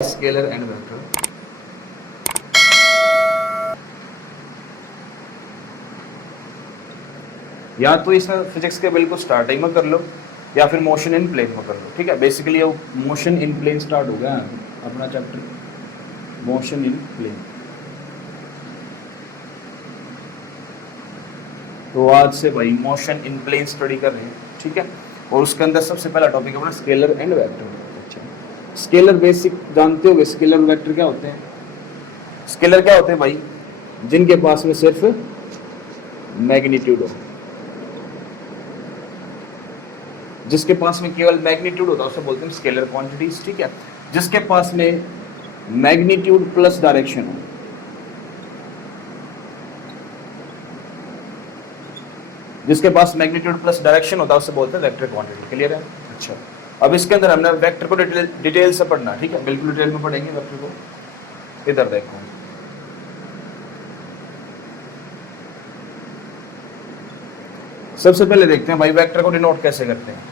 Scalar and vector. या तो इसमें फिजिक्स के बिल्कुल स्टार्टिंग में कर लो या फिर मोशन इन प्लेन में कर लो। ठीक है, बेसिकली ये मोशन इन प्लेन स्टार्ट हो गया अपना चैप्टर, मोशन इन प्लेन। तो आज से भाई मोशन इन प्लेन स्टडी कर रहे हैं। ठीक है, और उसके अंदर सबसे पहला टॉपिक है अपना स्केलर एंड वेक्टर। अच्छा, स्केलर बेसिक जानते हो, स्केलर वेक्टर क्या होते हैं? स्केलर क्या होते हैं भाई? जिनके पास में सिर्फ मैग्नीट्यूड हो, जिसके पास में केवल मैग्नीट्यूड होता है उसे बोलते हैं स्केलर क्वांटिटीज। ठीक है, जिसके पास में मैग्नीट्यूड प्लस डायरेक्शन हो, जिसके पास मैग्नीट्यूड प्लस डायरेक्शन होता है उसे बोलते हैं वेक्टर क्वांटिटी। क्लियर है? अच्छा, अब इसके अंदर हमने वेक्टर को डिटेल से पढ़ना है। ठीक है, बिल्कुल डिटेल में पढ़ेंगे वेक्टर को। इधर देखो, सबसे पहले देखते हैं भाई वेक्टर को डिनोट कैसे करते हैं।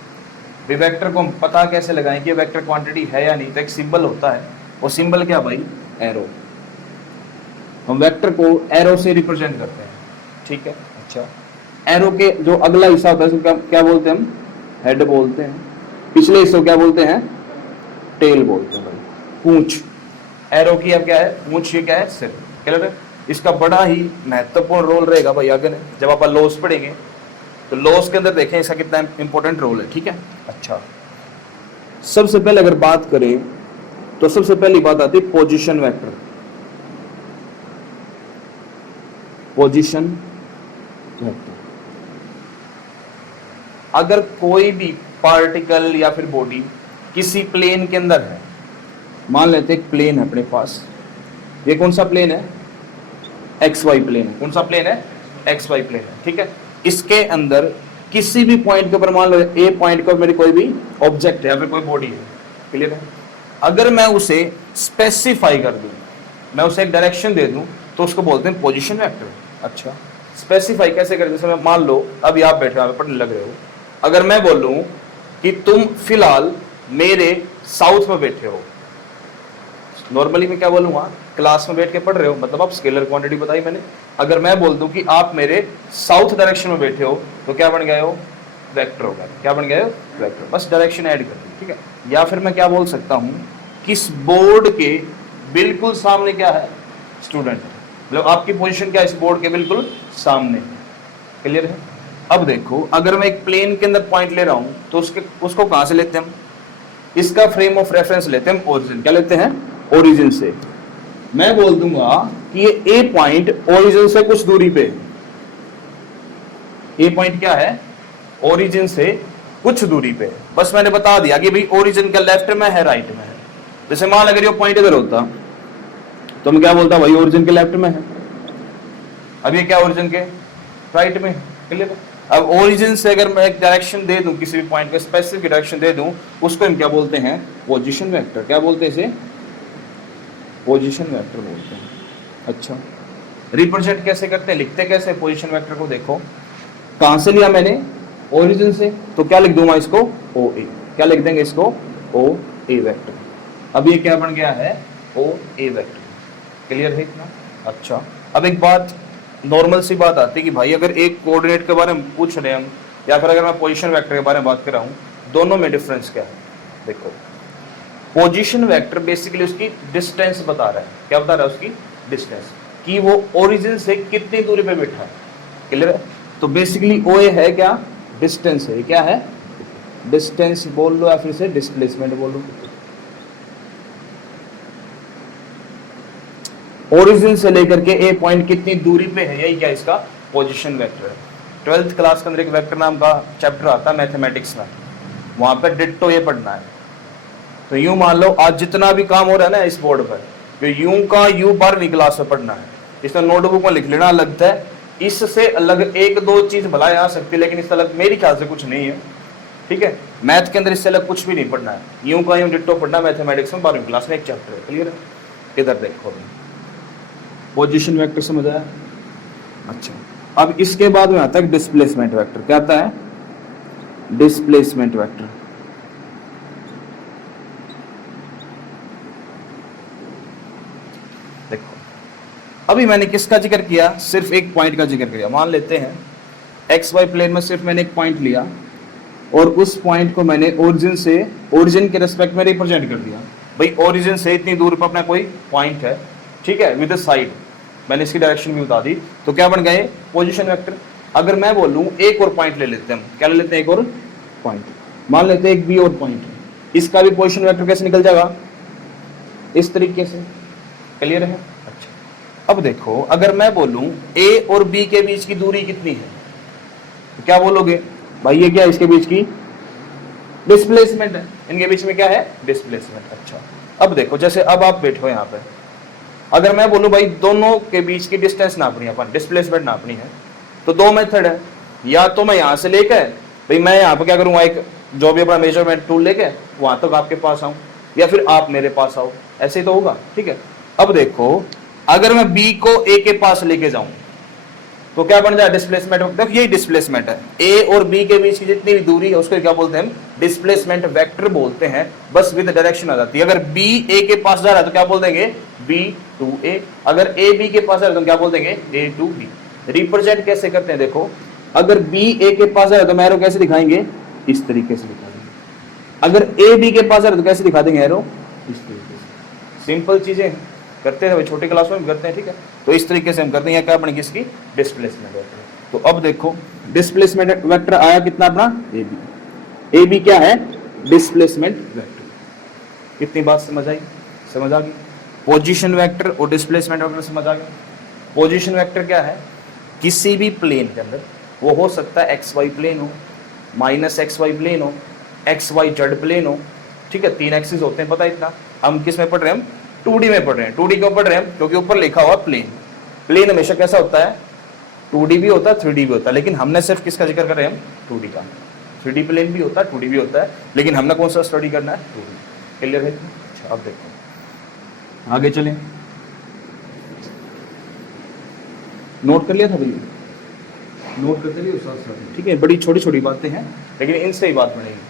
भाई वेक्टर को हम पता कैसे लगाएं कि वेक्टर क्वांटिटी है या नहीं? तो एक सिंबल होता है, वो सिंबल क्या भाई? एरो। हम वेक्टर को एरो से रिप्रेजेंट करते हैं। ठीक है, अच्छा, एरो के जो अगला हिस्सा होता है उसको क्या बोलते हैं? हम हेड बोलते हैं। पिछले हिस्से को क्या बोलते हैं? टेल बोलते हैं भाई, पूंछ। एरो की अब क्या है? पूंछ। ये क्या है? सिर। क्लियर है? इसका बड़ा ही महत्वपूर्ण रोल रहेगा भाई आगे जब आप लॉस पढ़ेंगे तो लॉस के अंदर देखें इसका कितना इंपॉर्टेंट रोल है। ठीक है, अच्छा, सबसे पहले अगर बात करें तो सबसे पहली बात आती है पोजीशन वेक्टर। पोजीशन वेक्टर, अगर कोई भी पार्टिकल या फिर बॉडी किसी प्लेन के अंदर है, मान लेते एक प्लेन है अपने पास, ये कौन सा प्लेन है? X Y plane. कौन सा प्लेन है? एक्स वाई प्लेन है। ठीक है, इसके अंदर किसी भी पॉइंट के ऊपर मान लो ए पॉइंट के ऊपर मेरी कोई भी ऑब्जेक्ट है या फिर कोई बॉडी है। क्लियर है? अगर मैं उसे स्पेसिफाई कर दूं, मैं उसे एक डायरेक्शन दे दूं, तो उसको बोलते हैं पोजीशन वेक्टर। अच्छा, स्पेसिफाई कैसे करें? जैसे मैं मान लो अभी आप बैठे हो, पढ़ने लग रहे हो, अगर मैं बोलूं कि तुम फिलहाल मेरे साउथ में बैठे हो, नॉर्मली मैं क्या बोलूंगा? क्लास में बैठ के पढ़ रहे हो, मतलब आप स्केलर क्वांटिटी बताई मैंने। अगर मैं बोल दूं कि आप मेरे साउथ डायरेक्शन में बैठे हो, तो क्या बन गए हो? वेक्टर होगा। क्या बन गए हो? वेक्टर। बस डायरेक्शन ऐड कर दी। ठीक है, या फिर मैं क्या बोल सकता हूं? किस बोर्ड के बिल्कुल सामने क्या है? स्टूडेंट। मतलब आपकी पोजीशन क्या है? इस बोर्ड के बिल्कुल सामने। क्लियर है? अब देखो, अगर मैं एक प्लेन के अंदर पॉइंट ले रहा हूं तो उसको कहां से लेते हैं हम? इसका फ्रेम ऑफ रेफरेंस लेते हैं ओरिजिन। क्या लेते हैं? ओरिजिन से। मैं बोल दूंगा कि ये ए पॉइंट ओरिजिन से कुछ दूरी पे, ए पॉइंट क्या है? ओरिजिन से कुछ दूरी पे। बस मैंने बता दिया कि भाई ओरिजिन का लेफ्ट में है, राइट में है। जैसे मान अगर ये पॉइंट इधर होता तो मैं क्या बोलता? भाई ओरिजिन के लेफ्ट में है। अब ये क्या? ओरिजिन के राइट में। क्लियर? अब ओरिजिन से अगर मैं एक डायरेक्शन दे दूं, किसी भी पॉइंट को स्पेसिफिक डायरेक्शन दे दूं, उसको हम क्या बोलते हैं? Position vector. क्या बोलते हैं इसे? पोजीशन वेक्टर बोलते हैं। अच्छा, रिप्रेजेंट कैसे करते हैं? लिखते कैसे पोजीशन वेक्टर को? देखो, कहां से लिया मैंने? ओरिजिन से। तो क्या लिख दूंगा इसको? ओ ए। क्या लिख देंगे इसको? ओ ए वेक्टर। अब ये क्या बन गया है? ओ ए वेक्टर। क्लियर है इतना? अच्छा, अब एक बात, नॉर्मल सी बात आती है कि भाई अगर एक कोऑर्डिनेट के बारे में पूछ रहे हैं हम, या फिर अगर मैं पोजीशन वेक्टर के बारे में बात कर रहा हूं, दोनों में डिफरेंस क्या है? देखो, पोजीशन वेक्टर बेसिकली उसकी डिस्टेंस बता रहा है। क्या बता रहा है? उसकी डिस्टेंस, कि वो ओरिजिन से कितनी दूरी पे बैठा है। क्लियर है? तो बेसिकली ओ ए है क्या? डिस्टेंस है। क्या है? डिस्टेंस बोल लो या फिर से डिस्प्लेसमेंट बोलो। ओरिजिन से लेकर के ए पॉइंट कितनी दूरी पे है, यही क्या इसका पोजीशन वेक्टर है। 12th क्लास के अंदर एक वेक्टर नाम का चैप्टर आता है मैथमेटिक्स में, वहां पर डिट्टो ये पढ़ना है। तो यूं मान लो आज जितना भी काम हो रहा है ना इस बोर्ड पर, जो यूं का यूं 12वीं क्लास में पढ़ना है, इसमें नोटबुक में लिख लेना अलग है। इससे अलग एक दो चीज भला आ सकती है, लेकिन इससे अलग मेरे ख्याल से कुछ नहीं है। ठीक है, मैथ के अंदर इससे अलग कुछ भी नहीं पढ़ना है। यूं का यूं डिट्टो पढ़ना मैथमेटिक्स में 12वीं क्लास में एक चैप्टर है। क्लियर है? इधर देखो, पोजीशन वेक्टर समझ आया? अच्छा, अब इसके बाद में आता है डिस्प्लेसमेंट वेक्टर। क्या आता है? Displacement vector. देखो अभी मैंने किसका जिक्र किया, सिर्फ एक पॉइंट का जिक्र किया। मान लेते हैं एक्स वाई प्लेन में सिर्फ मैंने एक पॉइंट लिया और उस पॉइंट को मैंने ओरिजिन के रेस्पेक्ट में रिप्रेजेंट कर दिया। भाई ओरिजिन से इतनी दूर पर अपना कोई पॉइंट है, ठीक है, विद साइड, मैंने इसकी डायरेक्शन भी बता दी, तो क्या बन गए पोजीशन वेक्टर। अगर मैं बोलूं एक और पॉइंट ले लेते हैं, हम क्या ले लेते हैं, एक और पॉइंट, मान लेते हैं एक बी और पॉइंट है, इसका भी पोजीशन वेक्टर कैसे निकल जाएगा, इस तरीके से। क्लियर है? अच्छा, अब देखो अगर मैं बोलूं ए और बी के बीच की दूरी कितनी है, तो क्या बोलोगे, भाई ये क्या है, इसके बीच की डिस्प्लेसमेंट है, इनके बीच में क्या है, डिस्प्लेसमेंट। अच्छा, अब देखो जैसे अब आप बैठो यहाँ पे, अगर मैं बोलूं भाई दोनों के बीच की डिस्टेंस नापनी है, अपन डिस्प्लेसमेंट नापनी है, तो दो मेथड है, या तो मैं यहां से लेकर भाई मैं यहाँ पे क्या करूंगा, एक जो भी अपना मेजरमेंट टूल लेके वहां तक आपके पास आऊं, या फिर आप मेरे पास आओ, ऐसे ही तो होगा। ठीक है, अब देखो अगर मैं बी को ए के पास लेके जाऊं तो क्या बन जाए, डिस्प्लेसमेंट। देखो यही डिस्प्लेसमेंट है, ए और बी के बीच की जितनी भी दूरी है उसको क्या बोलते हैं, डिस्प्लेसमेंट वेक्टर बोलते हैं, बस विद डायरेक्शन आ जाती है। अगर बी ए के पास जा रहा है तो क्या बोल देंगे, बी टू ए, अगर ए बी के पास जा रहा है तो क्या बोल देंगे, ए टू बी। रिप्रेजेंट कैसे करते हैं, देखो अगर बी ए के पास जा रहा है तो मैं एरो कैसे दिखाएंगे, इस तरीके से दिखा देंगे। अगर ए बी के पास जा रहा है तो कैसे दिखा देंगे, एरो इस तरीके से। सिंपल चीजें करते हैं, छोटी क्लास में भी करते हैं। ठीक है, तो इस तरीके से हम करते हैं, क्या बनेगी इसकी डिस्प्लेसमेंट वेक्टर। तो अब देखो डिस्प्लेसमेंट वेक्टर आया कितना अपना, ए बी। ए बी क्या है, डिस्प्लेसमेंट वेक्टर। कितनी बात समझ आई, समझ आ गई। पोजीशन वेक्टर और डिस्प्लेसमेंट वेक्टर समझ आ गया। पोजीशन वेक्टर क्या है, किसी भी प्लेन के अंदर, वो हो सकता है एक्स वाई प्लेन हो, माइनस एक्स वाई प्लेन हो, एक्स वाई जेड प्लेन हो। ठीक है, तीन एक्सिस होते हैं, पता है इतना। हम किस में पढ़ रहे हैं, हम 2D में पढ़ रहे हैं। 2D क्यों पढ़ रहे हैं, क्योंकि ऊपर लिखा हुआ प्लेन। प्लेन हमेशा कैसा होता है, 2D भी होता है 3D भी होता है, लेकिन हमने सिर्फ किसका जिक्र कर रहे हैं, हम 2D का। 3D प्लेन भी होता है 2D भी होता है, लेकिन हमने कौन सा स्टडी करना है, 2D। क्लियर है? अच्छा, अब देखो आगे चलें। नोट कर लिया था भैया, नोट करते रहिए साथ साथ। ठीक है, बड़ी छोटी छोटी बातें हैं, लेकिन इनसे ही बात बनेगी।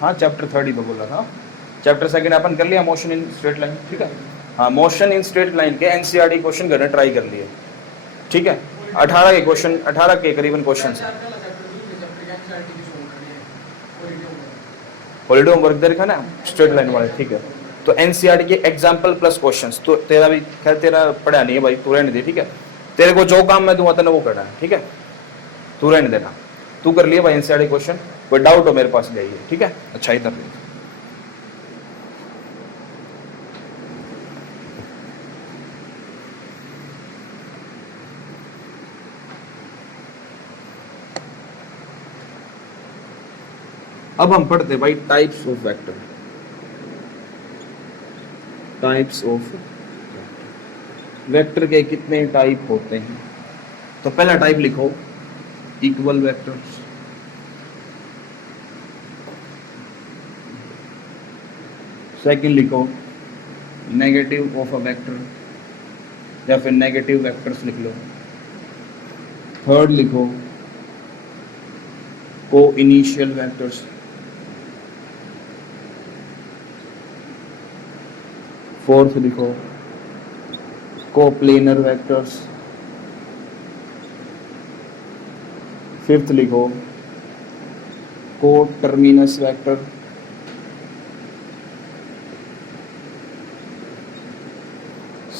हाँ, चैप्टर 3 ही तो बोला था। चैप्टर 2 अपन कर लिया, मोशन इन स्ट्रेट लाइन। ठीक है, हाँ, मोशन इन स्ट्रेट लाइन के एनसीईआरटी क्वेश्चन करने ट्राई कर लिए। ठीक है, 18 के क्वेश्चन, 18 के करीबन क्वेश्चन है। हॉलीडे होमवर्क दे रखा ना स्ट्रेट लाइन वाले। ठीक है, तो एनसीईआरटी के एग्जाम्पल प्लस क्वेश्चंस, तो तेरा भी खैर तेरा पढ़ा नहीं है भाई, तू रहने दे। ठीक है, तेरे को जो काम मैं दूंगा तेने वो करना है। ठीक है, तू रहने देना, तू कर लिया भाई एनसीईआरटी क्वेश्चन। कोई डाउट हो मेरे पास जाइए। ठीक है, अच्छा इधर अब हम पढ़ते भाई types of vector. Types of vector के कितने टाइप होते हैं, तो पहला टाइप लिखो इक्वल वेक्टर्स। सेकंड लिखो नेगेटिव ऑफ अ वेक्टर, या फिर नेगेटिव वेक्टर्स लिख लो। थर्ड लिखो को इनिशियल वेक्टर्स। फोर्थ लिखो कोप्लेनर वेक्टर्स। फिफ्थ लिखो को टर्मिनस वेक्टर।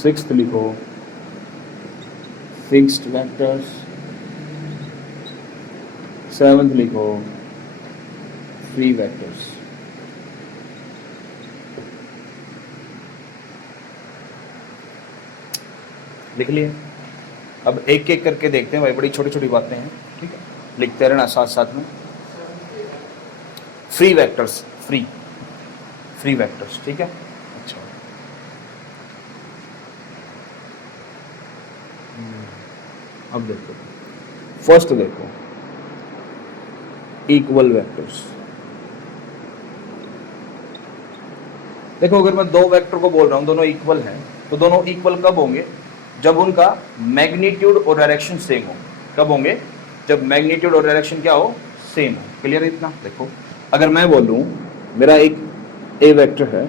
सिक्स्थ लिखो फिक्स्ड वेक्टर्स। सेवंथ लिखो फ्री वेक्टर्स। लिख लिए। अब एक एक करके देखते हैं भाई, बड़ी छोटी छोटी बातें हैं। ठीक है, लिखते रहना साथ साथ में। Free vectors, free vectors. ठीक है, अच्छा अब देखो फर्स्ट देखो इक्वल वेक्टर्स। देखो अगर मैं दो वेक्टर को बोल रहा हूं दोनों इक्वल हैं, तो दोनों इक्वल कब होंगे, जब उनका मैग्नीट्यूड और डायरेक्शन सेम हो। कब होंगे, जब मैग्नीट्यूड और डायरेक्शन क्या हो, सेम हो। क्लियर है इतना? देखो अगर मैं बोलूं, मेरा एक ए वेक्टर है,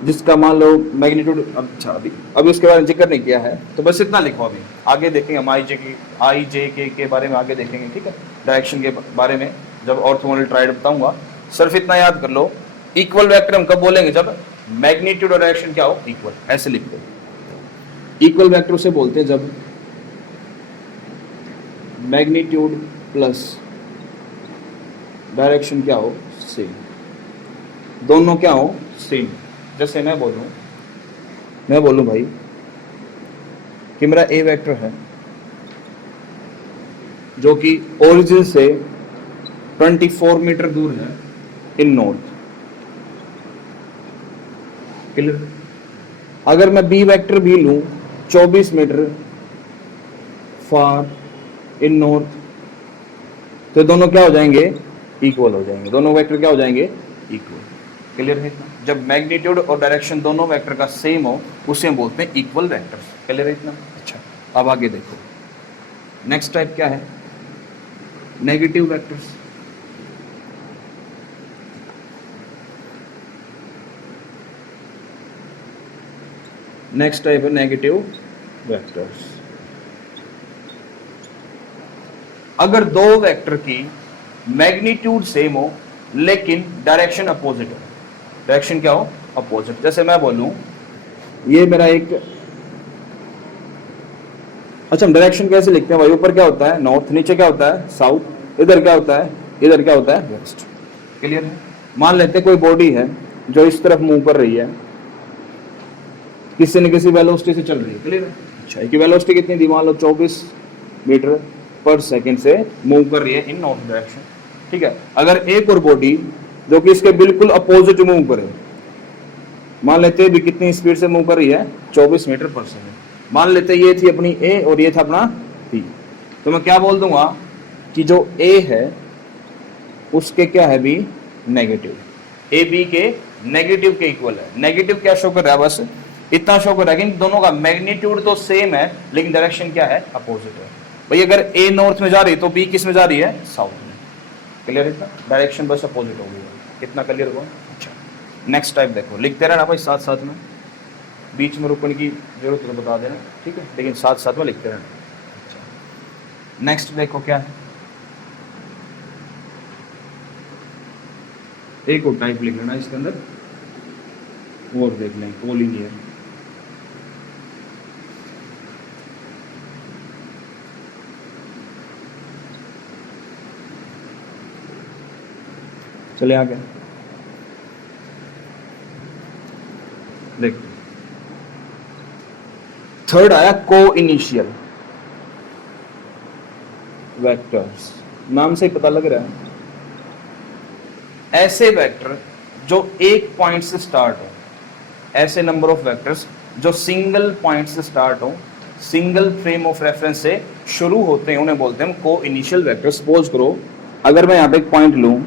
जिसका मान लो मैग्नीट्यूड, अच्छा अभी उसके बारे में जिक्र नहीं किया है, तो बस इतना लिखो। अभी आगे देखेंगे हम आई जे के बारे में आगे देखेंगे, ठीक है। डायरेक्शन के बारे में जब ऑर्थोगोनल ट्रायड बताऊंगा, सिर्फ इतना याद कर लो, इक्वल वेक्टर हम कब बोलेंगे, जब मैग्नीट्यूड और डायरेक्शन क्या हो, इक्वल। ऐसे लिख दो, इक्वल वेक्टर से बोलते हैं जब मैग्नीट्यूड प्लस डायरेक्शन क्या हो, सेम, दोनों क्या हो, सेम। जैसे मैं बोलूं भाई कि मेरा ए वेक्टर है जो कि ओरिजिन से 24 मीटर दूर है इन नॉर्थ, क्लियर। अगर मैं बी वेक्टर भी लूं 24 मीटर फार इन नॉर्थ, तो दोनों क्या हो जाएंगे, इक्वल हो जाएंगे। दोनों वेक्टर क्या हो जाएंगे, इक्वल। क्लियर है इतना? जब मैग्नीट्यूड और डायरेक्शन दोनों वेक्टर का सेम हो, उसे हम बोलते हैं इक्वल वेक्टर्स। क्लियर है इतना? अच्छा, अब आगे देखो, नेक्स्ट टाइप क्या है, नेगेटिव वेक्टर्स। नेक्स्ट टाइप है नेगेटिव वेक्टर्स। अगर दो वेक्टर की मैग्नीट्यूड सेम हो लेकिन डायरेक्शन अपोजिट हो, डायरेक्शन क्या हो, अपोजिट। जैसे मैं बोलूं ये मेरा एक, अच्छा हम डायरेक्शन कैसे लिखते हैं भाई, ऊपर क्या होता है नॉर्थ, नीचे क्या होता है साउथ, इधर क्या होता है, इधर क्या होता है वेस्ट। क्लियर है? मान लेते हैं कोई बॉडी है जो इस तरफ मूव कर रही है, किसी न किसी वेलोसिटी से चल रही है। क्लियर है? अच्छा, की वेलोसिटी कितनी थी, मान लो 24 मीटर पर सेकंड से मूव कर रही है इन नॉर्थ डायरेक्शन, ठीक है। अगर एक और बॉडी जो कि इसके बिल्कुल अपोजिट मूव करे, मान लेते हैं भी कितनी स्पीड से मूव कर रही है, 24 मीटर पर सेकंड। मान लेते हैं ये थी अपनी ए और ये था अपना बी, तो मैं क्या बोल दूंगा कि जो ए है उसके क्या है बी नेगेटिव, ए बी के नेगेटिव के इक्वल है। नेगेटिव क्या शो कर रहा है, बस इतना शो कर रहा है कि दोनों का मैग्नीट्यूड तो सेम है लेकिन डायरेक्शन क्या है, अपोजिट है। भाई अगर ए नॉर्थ में जा रही है तो बी किस में जा रही है, साउथ में। क्लियर है? डायरेक्शन बस अपोजिट हो गई है। कितना क्लियर हो? अच्छा, नेक्स्ट टाइप देखो, लिखते रहना भाई साथ साथ में, बीच में रुकने की जरूरत तो बता देना, ठीक है, लेकिन साथ साथ में लिखते रहना। अच्छा, नेक्स्ट देखो क्या है, एक और टाइप लिख लेना इसके अंदर, और देख लें कोलिनियर। चले आगे देख, थर्ड आया को इनिशियल वेक्टर्स। नाम से ही पता लग रहा है, ऐसे वेक्टर जो एक पॉइंट से स्टार्ट हो, ऐसे नंबर ऑफ वेक्टर्स जो सिंगल पॉइंट से स्टार्ट हो, सिंगल फ्रेम ऑफ रेफरेंस से शुरू होते हैं, उन्हें बोलते हैं को इनिशियल वेक्टर। सपोज करो अगर मैं यहाँ पे एक पॉइंट लूं,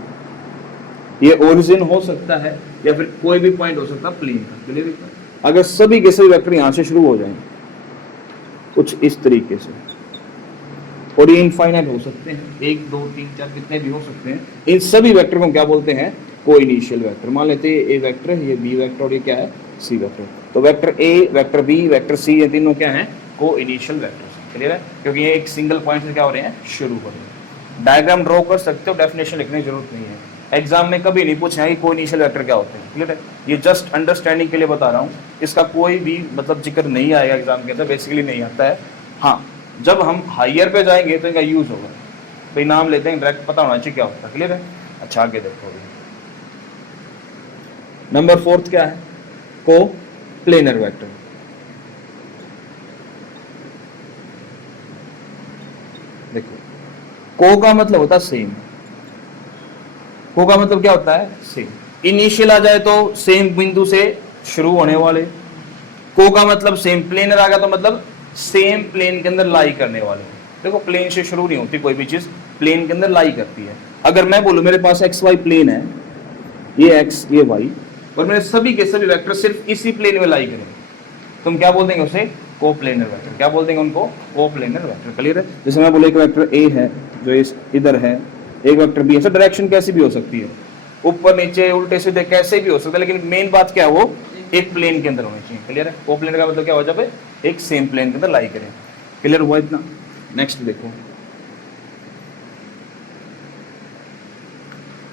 ये ओरिजिन हो सकता है या फिर कोई भी पॉइंट हो सकता है प्लेन का। अगर सभी के सभी वेक्टर यहां से शुरू हो जाएं कुछ इस तरीके से, और ये इनफाइनाइट हो सकते हैं, 1 2 3 4 कितने भी हो सकते हैं, इन सभी वेक्टर को क्या बोलते हैं, को इनिशियल वेक्टर। मान लेते हैं ए वेक्टर है, ये बी वेक्टर और ये क्या है सी वेक्टर, तो vector A, vector B, vector C, ये तीनों क्या है, को इनिशियल वेक्टर। क्लियर है? क्योंकि ये एक सिंगल पॉइंट से क्या हो रहे हैं, शुरू हो रहे हैं। डायग्राम ड्रॉ कर सकते हो, डेफिनेशन लिखने की जरूरत नहीं है। एग्जाम में कभी नहीं पूछा कि को इनिशियल वेक्टर क्या होते हैं। क्लियर है? ये जस्ट अंडरस्टैंडिंग के लिए बता रहा हूँ, इसका कोई भी मतलब जिक्र नहीं आएगा एग्जाम के अंदर, बेसिकली नहीं आता है। हाँ, जब हम हायर पे जाएंगे तो इनका यूज होगा, तो नाम लेते हैं, डायरेक्ट पता होना चाहिए क्या होता है। क्लियर है? अच्छा, आगे देखो, नंबर 4 क्या है, को प्लेनर वेक्टर। देखो, को का मतलब होता है सेम, को का मतलब क्या होता है, सेम। इनिशियल आ जाए तो सेम बिंदु से शुरू होने वाले, को का मतलब सेम। प्लेनर आ गया तो मतलब सेम प्लेन के अंदर लाई करने वाले। देखो, प्लेन से शुरू नहीं होती कोई भी चीज, प्लेन के अंदर लाई करती है। अगर मैं बोलूं मेरे पास एक्स वाई प्लेन है, ये एक्स ये वाई, और मेरे सभी के सभी वेक्टर सिर्फ इसी प्लेन में लाई करेंगे, तुम क्या बोल देंगे उसे, को प्लेनर वेक्टर। क्या बोल देंगे उनको, को प्लेनर वेक्टर। क्लियर है? जैसे मैं बोले एक वेक्टर ए है जो इस इधर है, एक वेक्टर बी है, डायरेक्शन कैसी भी हो सकती है, ऊपर नीचे उल्टे सीधे कैसे भी हो सकता है, लेकिन मेन बात क्या है, वो एक प्लेन के अंदर होने चाहिए। क्लियर है? को प्लेन का मतलब क्या हो जाए, एक सेम प्लेन के अंदर लाई करें। क्लियर हुआ इतना? नेक्स्ट देखो,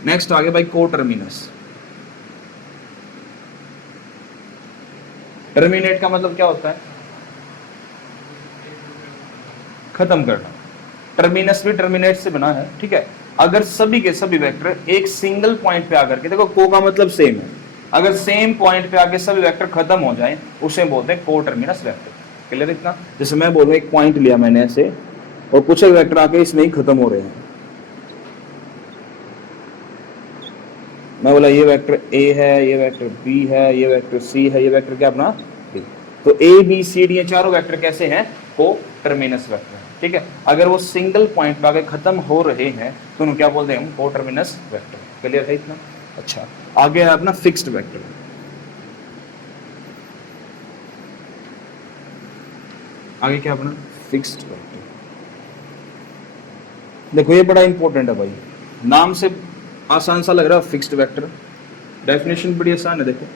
नेक्स्ट आगे भाई को टर्मिनस। टर्मिनेट का मतलब क्या होता है? खत्म करना। टर्मिनस भी टर्मिनेट से बना है, ठीक है। अगर सभी के सभी वेक्टर एक सिंगल पॉइंट पे आकर के, देखो को का मतलब सेम है, अगर सेम पॉइंट पे आके सभी वेक्टर खत्म हो जाए उसे बोलते हैं को टर्मिनस वेक्टर। क्लियर इतना? जैसे मैं बोल रहा हूं एक पॉइंट लिया मैंने ऐसे, और कुछ एक वेक्टर आके इसमें ही खत्म हो रहे हैं। मैं बोला ये वेक्टर ए है, ये वेक्टर बी है, ये वेक्टर सी है, ये वेक्टर क्या अपना डी। तो ए बी सी डी ये चारों वेक्टर कैसे हैं? को टर्मिनस वेक्टर, ठीक है। अगर वो सिंगल पॉइंट पे आगे खत्म हो रहे हैं तो उन्हें क्या बोलते हैं हम? को टर्मिनस वेक्टर। क्लियर है इतना? अच्छा, आगे है अपना फिक्स्ड वेक्टर। आगे क्या अपना? Fixed vector. देखो ये बड़ा इंपॉर्टेंट है भाई, नाम से आसान सा लग रहा है फिक्स्ड वेक्टर, डेफिनेशन बड़ी आसान है देखो,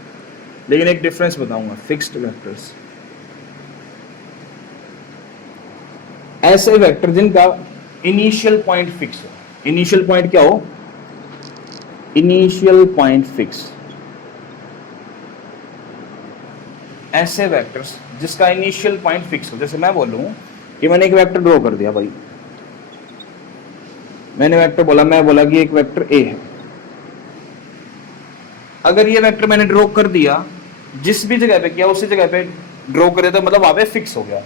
लेकिन एक डिफरेंस बताऊंगा। फिक्स्ड वेक्टर्स ऐसे वेक्टर जिनका इनिशियल पॉइंट फिक्स हो। इनिशियल पॉइंट क्या हो? Initial point fix. ऐसे वेक्टर्स जिसका इनिशियल पॉइंट फिक्स हो। जैसे मैं बोलूं कि मैंने एक वेक्टर ड्रॉ कर दिया भाई, मैंने वेक्टर बोला, मैं बोला कि एक वेक्टर ए है। अगर ये वेक्टर मैंने ड्रॉ कर दिया, जिस भी जगह पे किया उसी जगह पे ड्रॉ कर दिया, तो मतलब वहां पे फिक्स हो गया।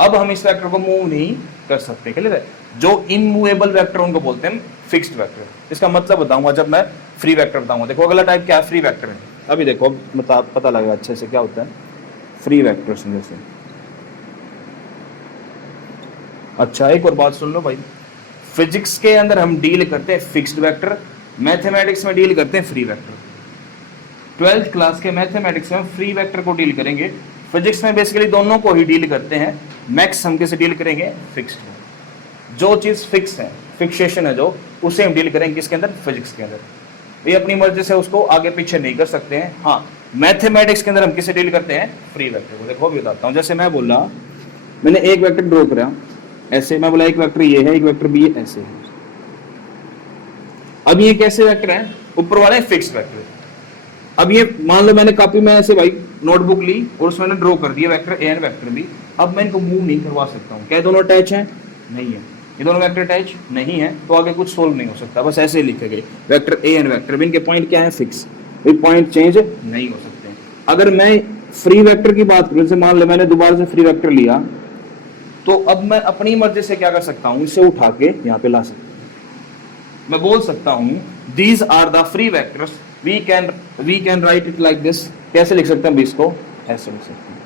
अब हम इस वेक्टर को मूव नहीं कर सकते। क्लियर है? जो इमूवेबल वेक्टर उनको बोलते हैं फिक्स्ड वेक्टर। इसका मतलब बताऊंगा जब मैं फ्री वेक्टर बताऊंगा। देखो अगला टाइप क्या है? फ्री वेक्टर है। अभी देखो पता लगेगा अच्छे से क्या होता है फ्री वेक्टर्स जैसे। अच्छा एक और बात सुन लो भाई, फिजिक्स के अंदर हम डील करते हैं फिक्स्ड वेक्टर, मैथमेटिक्स में डील करते हैं फ्री वेक्टर। 12th क्लास के मैथमेटिक्स में हम फ्री वेक्टर को डील करेंगे, फिजिक्स में बेसिकली दोनों को ही डील करते हैं। मैक्स हम किसे डील करेंगे? फिक्स्ड। जो चीज फिक्स है, फिक्सेशन है जो, उसे हम डील करेंगे किसके अंदर? फिजिक्स के अंदर। ये अपनी मर्जी से उसको आगे पीछे नहीं कर सकते हैं। हाँ, मैथमेटिक्स के अंदर हम किसे डील करते हैं? फ्री वेक्टर को। देखो अभी बताता हूँ। जैसे मैं बोला, मैंने एक वेक्टर ड्रॉ करा ऐसे, मैं बोला एक वेक्टर ये है, एक वेक्टर बी ऐसे है। अब ये कैसे वेक्टर है? ऊपर वाले फिक्स्ड वेक्टर। अब ये मान लो मैंने कॉपी में ऐसे भाई नोटबुक ली और उसमें ड्रॉ कर दिया vector A and vector B. अब मैं इनको मूव नहीं करवा सकता हूँ। क्या दोनों अटैच हैं? नहीं है। ये दोनों वेक्टर अटैच नहीं है, तो आगे कुछ सोल्व नहीं हो सकता। बस ऐसे ही लिखे गए vector A and vector B, इनके पॉइंट क्या है? फिक्स। ये पॉइंट चेंज नहीं हो सकते। अगर मैं फ्री वेक्टर की बात करूं, जैसे मान लो मैंने दोबारा से फ्री वेक्टर लिया, तो अब मैं अपनी मर्जी से क्या कर सकता हूं? इसे उठा के यहाँ पे ला सकता हूं। मैं बोल सकता हूं these are the free vectors, we can write it like this. कैसे लिख सकते हैं? इसको ऐसे लिख सकते हैं।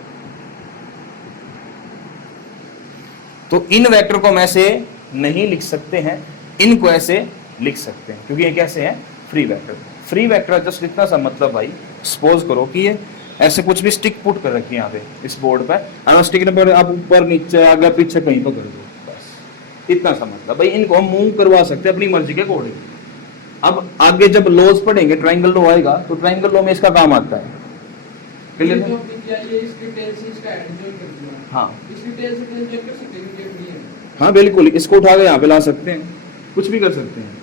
तो इन वेक्टर को हम ऐसे नहीं लिख सकते हैं, इनको ऐसे लिख सकते हैं, क्योंकि ये कैसे हैं? Free vector. Free vector just इतना सा मतलब भाई, सपोज करो कि ये ऐसे कुछ भी स्टिक पुट कर रखी है यहाँ पे इस बोर्ड पर, और स्टिक नंबर आप ऊपर नीचे आगे पीछे कहीं तो कर दो, बस इतना सा मतलब। भाई इनको हम मूव करवा सकते हैं अपनी मर्जी के अकॉर्डिंग। अब आगे जब लॉज पढ़ेंगे, ट्रायंगल लॉ आएगा, तो ट्रायंगल लॉ में इसका काम आता है। क्लियर है? हाँ हाँ बिल्कुल, इसको उठा के यहाँ पे ला सकते हैं, कुछ भी कर सकते हैं,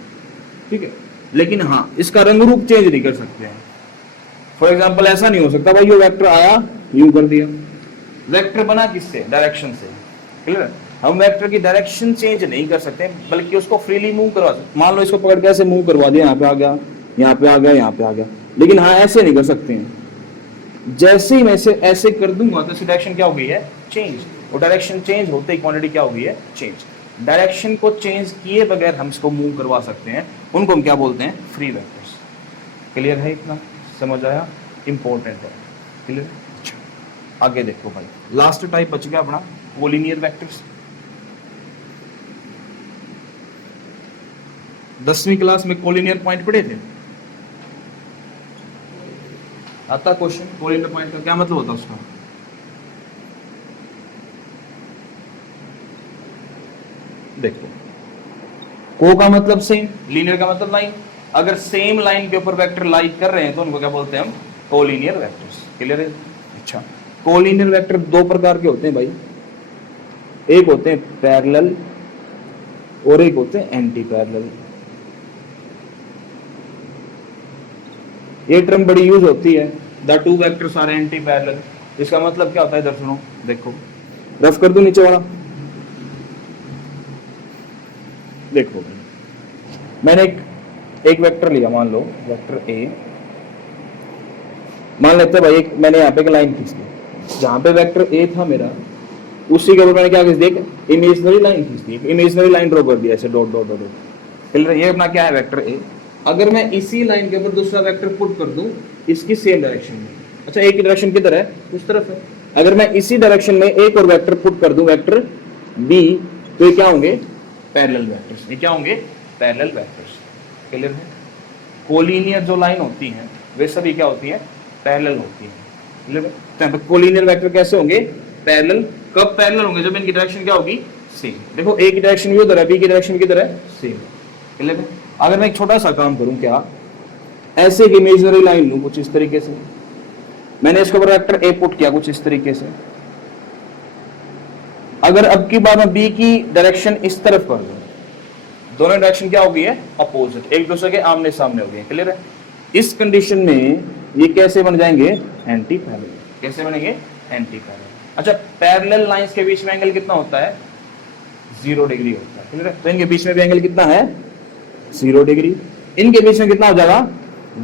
ठीक है। लेकिन हाँ, इसका रंग रूप चेंज नहीं कर सकते हैं। फॉर एग्जाम्पल ऐसा नहीं हो सकता भाई ये वेक्टर आया यूं कर दिया। वेक्टर बना किससे? डायरेक्शन से। क्लियर है? हम वेक्टर की डायरेक्शन चेंज नहीं कर सकते, बल्कि उसको फ्रीली मूव करवा सकते। मान लो इसको पकड़ के ऐसे मूव करवा दिया, यहाँ पे आ गया, यहाँ पे आ गया, यहाँ पे आ गया, लेकिन हाँ ऐसे नहीं कर सकते हैं। जैसे ही मैं इसे ऐसे कर दूंगा तो इसकी डायरेक्शन क्या हो गई है? चेंज। और डायरेक्शन चेंज होते ही क्वांटिटी क्या हो गई है? चेंज। डायरेक्शन को चेंज किए बगैर हम इसको मूव करवा सकते हैं, उनको हम क्या बोलते हैं? Free vectors. क्लियर है? इतना समझ आया? इंपॉर्टेंट है। क्लियर? अच्छा आगे देखो भाई, लास्ट टाइप बच गया अपना कोलिनियर वेक्टर्स। 10वीं क्लास में कोलिनियर पॉइंट पढ़े थे? आता क्वेश्चन कोलिनियर पॉइंट का क्या मतलब होता है उसका? देखो, को का मतलब सेम, लीनियर का मतलब लाइन। अगर सेम लाइन के ऊपर वेक्टर लाई कर रहे हैं तो उनको क्या बोलते हैं हम? Collinear vectors. क्लियर है? अच्छा, कोलिनियर वेक्टर दो प्रकार के होते हैं भाई, एक होते हैं पैरेलल और एक होते हैं एंटी पैरेलल। ये टर्म बड़ी यूज होती है, the two vectors are anti parallel. इसका मतलब क्या होता है? इधर सुनो, देखो रफ कर दो नीचे वाला, देखो मैंने एक वेक्टर लिया, मान लो वेक्टर ए, मान लेते हैं भाई एक मैंने यहाँ पे एक लाइन खींच दी, जहां पे वेक्टर ए था मेरा, उसी के ऊपर मैंने क्या खींच दी? एक इमेजिनरी लाइन खींच दी, इमेजिनरी लाइन ड्रॉ कर दिया ऐसे डॉट डॉट डॉट डॉट। ये अपना क्या है? वेक्टर ए। अगर मैं इसी लाइन के ऊपर दूसरा वेक्टर पुट कर दूं इसकी सेम डायरेक्शन में, अच्छा एक की डायरेक्शन किधर है? उस तरफ है। अगर मैं इसी डायरेक्शन में एक और वेक्टर पुट कर दूं वेक्टर बी, तो ये क्या होंगे? Parallel vectors. ये क्या होंगे? Parallel vectors. क्लियर है? कोलिनियर जो लाइन होती हैं वे सभी क्या होती है? पैरेलल होती है। क्लियर है? तो कोलिनियर वेक्टर कैसे होंगे? पैरेलल। कब पैरेलल होंगे? जब इनकी डायरेक्शन क्या होगी? सेम। देखो ए की डायरेक्शन भी उधर है, बी की डायरेक्शन किधर है? सेम। क्लियर है? अगर मैं एक छोटा सा काम करूं, क्या ऐसे एक इमेजिनरी लाइन लूं कुछ इस तरीके से, मैंने इसके ऊपर वेक्टर ए पुट किया कुछ इस तरीके से, अगर अब की बार मैं बी की डायरेक्शन इस तरफ कर दूं, दोनों डायरेक्शन क्या होगी? है अपोजिट, एक दूसरे के आमने सामने हो गए। क्लियर है? इस कंडीशन में ये कैसे बन जाएंगे? Anti parallel. कैसे बनेंगे? Anti parallel. अच्छा, पैरेलल लाइंस के बीच में एंगल कितना होता है? 0 डिग्री होता है। क्लियर है? तो इनके बीच में भी एंगल कितना है? 0 डिग्री। इनके बीच में कितना हो जाएगा?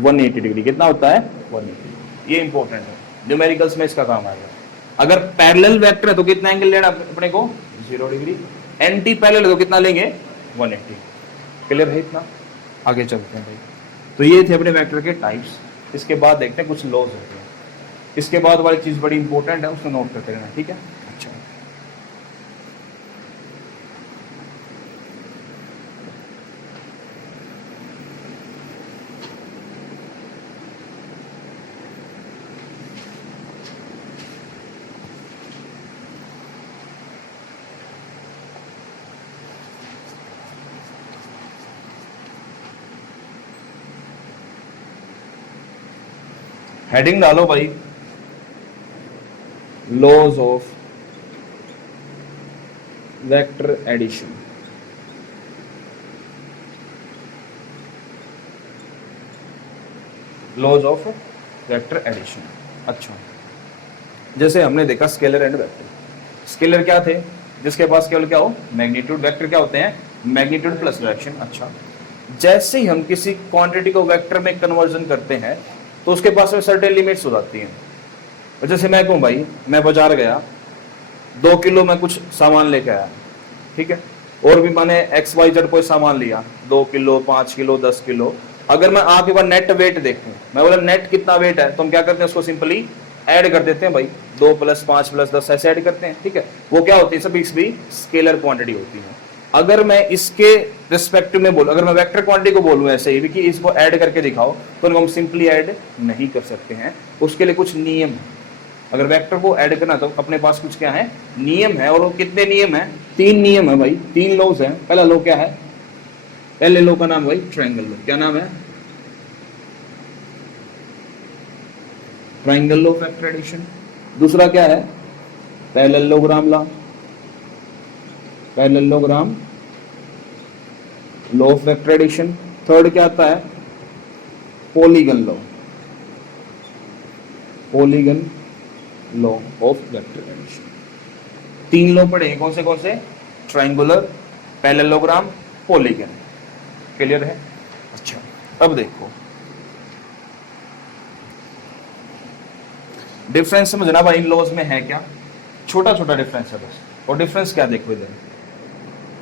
180 डिग्री। कितना होता है? 180। ये इंपॉर्टेंट है, न्यूमेरिकल्स में इसका काम आएगा। अगर पैरेलल वेक्टर है तो कितना एंगल लेना अपने को? 0 डिग्री। एंटी पैरेलल है तो कितना लेंगे? 180। क्लियर है? इतना आगे चलते हैं भाई। तो ये थे अपने वेक्टर के टाइप्स। इसके बाद देखते हैं कुछ लॉज होते हैं। इसके बाद वाली चीज बड़ी इंपॉर्टेंट है, उसको नोट करते रहना। ठीक है? अच्छा, हेडिंग डालो भाई, laws of vector addition. Laws of vector addition. अच्छा, जैसे हमने देखा स्केलर एंड वेक्टर। स्केलर क्या थे? जिसके पास केवल क्या हो? मैग्नीट्यूड। वेक्टर क्या होते हैं? Magnitude plus direction. अच्छा, जैसे ही हम किसी क्वांटिटी को वेक्टर में कन्वर्जन करते हैं तो उसके पास में सर्टेन लिमिट्स हो जाती हैं। जैसे मैं कहूँ भाई, मैं बाजार गया, 2 किलो मैं कुछ सामान लेके आया, ठीक है, और भी मैंने XYZ कोई सामान लिया, 2 किलो 5 किलो 10 किलो। अगर मैं आपके पास नेट वेट देखूं, मैं बोला नेट कितना वेट है, तो हम क्या करते हैं? उसको सिंपली ऐड कर देते हैं भाई, 2 + 5 + 10 ऐसे ऐड करते हैं। ठीक है, वो क्या होती है? सभी स्केलर क्वांटिटी होती है। अगर मैं इसके रिस्पेक्टिव में बोलूं, अगर मैं वेक्टर क्वांटिटी को बोलूं ऐसे ही कि इसको ऐड करके दिखाओ, तो उनको हम सिंपली ऐड नहीं कर सकते हैं। उसके लिए कुछ नियम है। अगर वेक्टर को ऐड करना तो अपने पास कुछ क्या है? नियम है। और वो कितने नियम है? 3 नियम है भाई, 3 लॉज है। पहला लॉ क्या है? पहले लॉ का नाम भाई ट्रायंगल लॉ। क्या नाम है? Triangle law of vector addition. दूसरा क्या है? Parallelogram law. Parallelogram law of vector addition. Third क्या आता है? Polygon law. Polygon law of vector addition. 3 law पढ़े, कौन से? Triangular, parallelogram, polygon. क्लियर है? अच्छा, अब देखो डिफरेंस समझना भाई इन लॉज में है क्या? छोटा छोटा डिफरेंस है बस। और डिफरेंस क्या देखो इधर,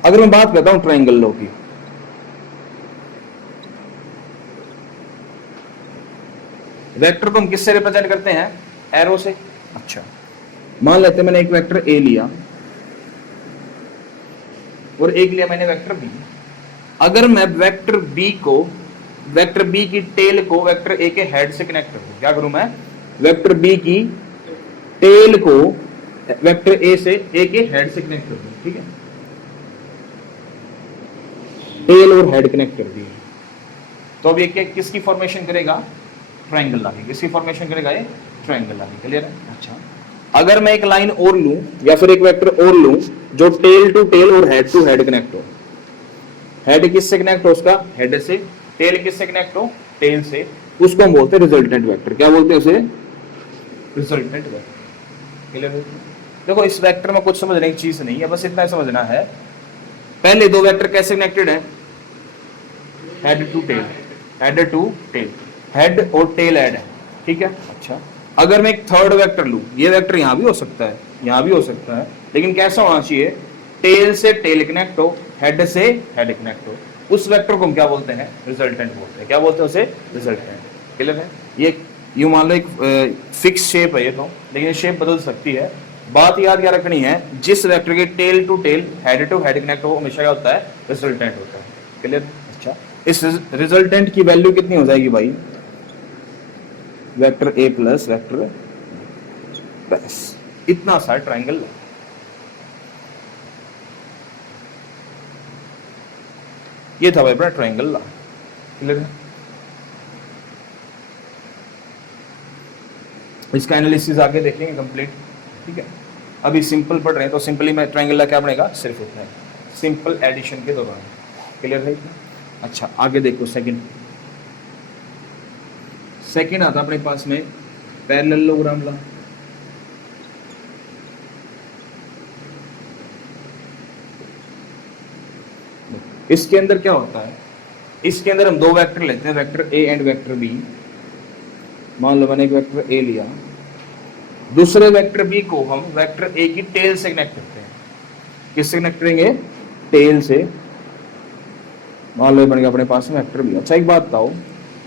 अगर मैं बात करता हूं ट्रायंगल लॉ की, वेक्टर को हम किससे रिप्रेजेंट करते हैं? एरो से। अच्छा, मान लेते हैं मैंने एक वेक्टर ए लिया और एक लिया मैंने वेक्टर बी। अगर मैं वेक्टर बी की टेल को वेक्टर ए के हेड से कनेक्ट करूं, क्या करूं मैं? वेक्टर बी की टेल को वेक्टर ए के हेड से कनेक्ट कर दूं। ठीक है, टेल और हेड कनेक्ट कर दिए, तो अब ये किसकी फॉर्मेशन करेगा? ट्रायंगल लाके, किसकी फॉर्मेशन करेगा ये, ट्रायंगल लाके, क्लियर है। अच्छा, अगर मैं एक लाइन और लूं या फिर एक वेक्टर और लूं जो टेल टू टेल और हेड टू हेड कनेक्ट हो, हेड किससे कनेक्ट हो, उसका हेड से, टेल किससे कनेक्ट हो, टेल से, उसको हम बोलते हैं रिजल्टेंट वेक्टर। क्या बोलते हैं उसे, रिजल्टेंट वेक्टर, क्लियर है। देखो इस वेक्टर में कुछ समझने की चीज नहीं है, बस इतना समझना है, पहले दो वेक्टर कैसे कनेक्टेड है, head to tail, head to tail, head और टेल ऐड है, ठीक है। अच्छा, अगर मैं एक थर्ड वेक्टर लूं, ये वेक्टर यहां भी हो सकता है, यहां भी हो सकता है, लेकिन कैसा होना चाहिए, टेल से टेल कनेक्ट हो, हेड से हेड कनेक्ट हो, उस वेक्टर को हम क्या बोलते हैं, रिजल्टेंट बोलते हैं। क्या बोलते हैं उसे, रिजल्टेंट, क्लियर है। ये यूं मान लो एक फिक्स शेप है ये तो, लेकिन ये शेप बदल सकती है। बात याद क्या रखनी है, जिस वेक्टर के tail to tail head to head connect हो हमेशा क्या होता है, रिजल्टेंट होता है, क्लियर। अच्छा, इस रिजल्टेंट की वैल्यू कितनी हो जाएगी भाई, वेक्टर ए प्लस वेक्टर, बस इतना सा ट्रायंगल। ये था भाई अपना ट्रायंगल, क्लियर है। इसका एनालिसिस आगे देखेंगे कंप्लीट, ठीक है। अभी सिंपल पढ़ रहे हैं तो सिंपली में ट्रायंगल क्या बनेगा, सिर्फ इतना है, सिंपल एडिशन के दौरान, क्लियर है। अच्छा, आगे देखो सेकंड, सेकंड आता अपने पास में पैरेललोग्राम ला। इसके अंदर क्या होता है, इसके अंदर हम दो वेक्टर लेते हैं, vector A and vector B. मान लो मैंने एक वेक्टर ए लिया, दूसरे वेक्टर बी को हम वेक्टर ए की टेल से कनेक्ट करते हैं, किससे कनेक्ट करेंगे, टेल से। मान लो बन गया अपने पास में वेक्टर बी। अच्छा, एक बात बताओ,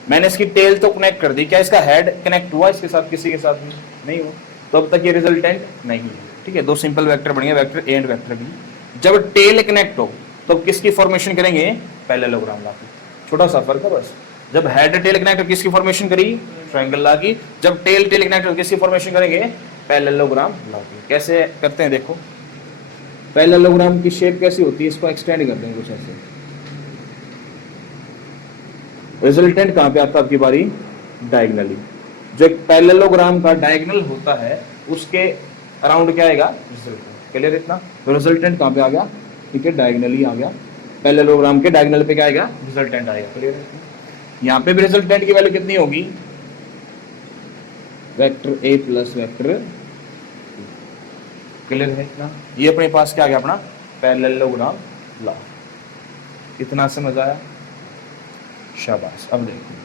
मैंने इसकी टेल तो कनेक्ट कर दी, क्या इसका हेड कनेक्ट हुआ इसके साथ, किसी के साथ भी नहीं हुआ, तो अब तक ये रिजल्टेंट नहीं है, ठीक है। दो सिंपल वेक्टर बन गए, vector A and vector B. जब टेल कनेक्ट हो तो किसकी फॉर्मेशन करेंगे, पैरेललोग्राम लाके, छोटा सा फर्क है बस। जब हेड टेल कनेक्ट किसकी फॉर्मेशन करी, ट्रायंगल लाकी। जब टेल टेल कनेक्ट किसकी फॉर्मेशन करेंगे, पैरेललोग्राम लाके। कैसे करते हैं देखो, पैरेललोग्राम की शेप कैसी होती है, इसको एक्सटेंड कर देंगे कुछ ऐसे। रिजल्टेंट कहां पे आता है आपकी बारी, डायगनली। जो एक पैरेललोग्राम का डायगनल होता है उसके अराउंड क्या आएगा, रिजल्टेंट, क्लियर इतना। तो रिजल्टेंट कहां पे आ गया, ठीक है, डायगनली आ गया, पैरेललोग्राम के डायगनल पे क्या आएगा, रिजल्टेंट आएगा, क्लियर है। यहाँ पे भी रिजल्टेंट की वैल्यू कितनी होगी, vector A plus vector, clear है इतना। ये अपने पास क्या आ गया अपना पैरेललोग्राम ला। इतना समझ आया, शाबाश। अब देखो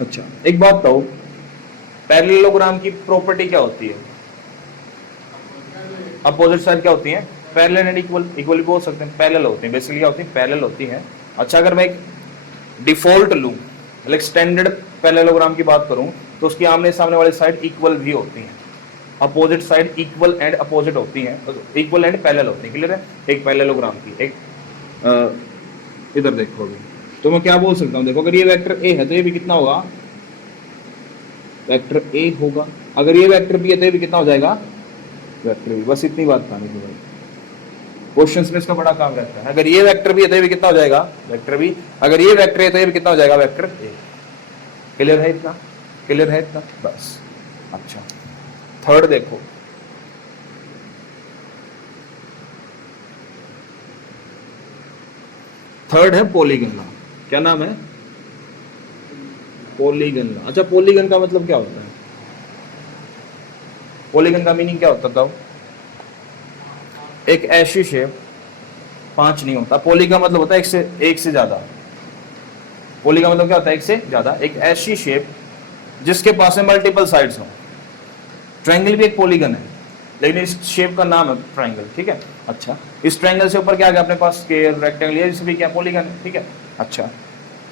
अच्छा, एक बात बताओ, पैरेललोग्राम की प्रॉपर्टी क्या होती है, अपोजिट साइड क्या होती है, पैरेलल एंड इक्वल, इक्वल बोल सकते हैं, पैरेलल होती हैं, बेसिकली क्या होती है, पैरेलल होती हैं। अच्छा, अगर मैं एक डिफॉल्ट लूं, मतलब स्टैंडर्ड पैरेललोग्राम की बात करूं, तो उसकी आमने सामने वाली साइड इक्वल भी होती हैं, opposite side equal and opposite होती हैं, इक्वल एंड पैरेलल होती है, क्लियर है। एक पैरेललोग्राम की एक इधर देखो अभी, तो मैं क्या बोल सकता हूं, देखो अगर ये वेक्टर ए है तो ये भी कितना होगा, वेक्टर ए होगा। अगर ये वेक्टर बी है तो ये भी कितना हो जाएगा, वेक्टर बी। बस इतनी बात पानी की भाई, क्वेश्चंस में इसका बड़ा काम रहता है। अगर ये वेक्टर बी है तो ये भी कितना हो जाएगा, वेक्टर बी। अगर ये वेक्टर है तो ये भी कितना हो जाएगा, वेक्टर ए। क्लियर है इतना, क्लियर है इतना, बस। अच्छा, थर्ड देखो, थर्ड है पॉलीगन ला। क्या नाम है, पॉलीगन ला। अच्छा, पॉलीगन का मतलब क्या होता है, पॉलीगन का मीनिंग क्या होता था, एक ऐसी शेप, पांच नहीं होता, पोली का मतलब होता है एक से ज्यादा। पोली का मतलब क्या होता है, एक से ज्यादा, एक ऐसी शेप जिसके पास में मल्टीपल साइड्स हो। ट्रायंगल भी एक पॉलीगन है, लेकिन इस शेप का नाम है ट्रायंगल, ठीक है। अच्छा, इस ट्रायंगल से ऊपर क्या आ गया अपने पास, स्क्वायर, रेक्टेंगल, ये भी क्या पॉलीगन है, ठीक है। अच्छा,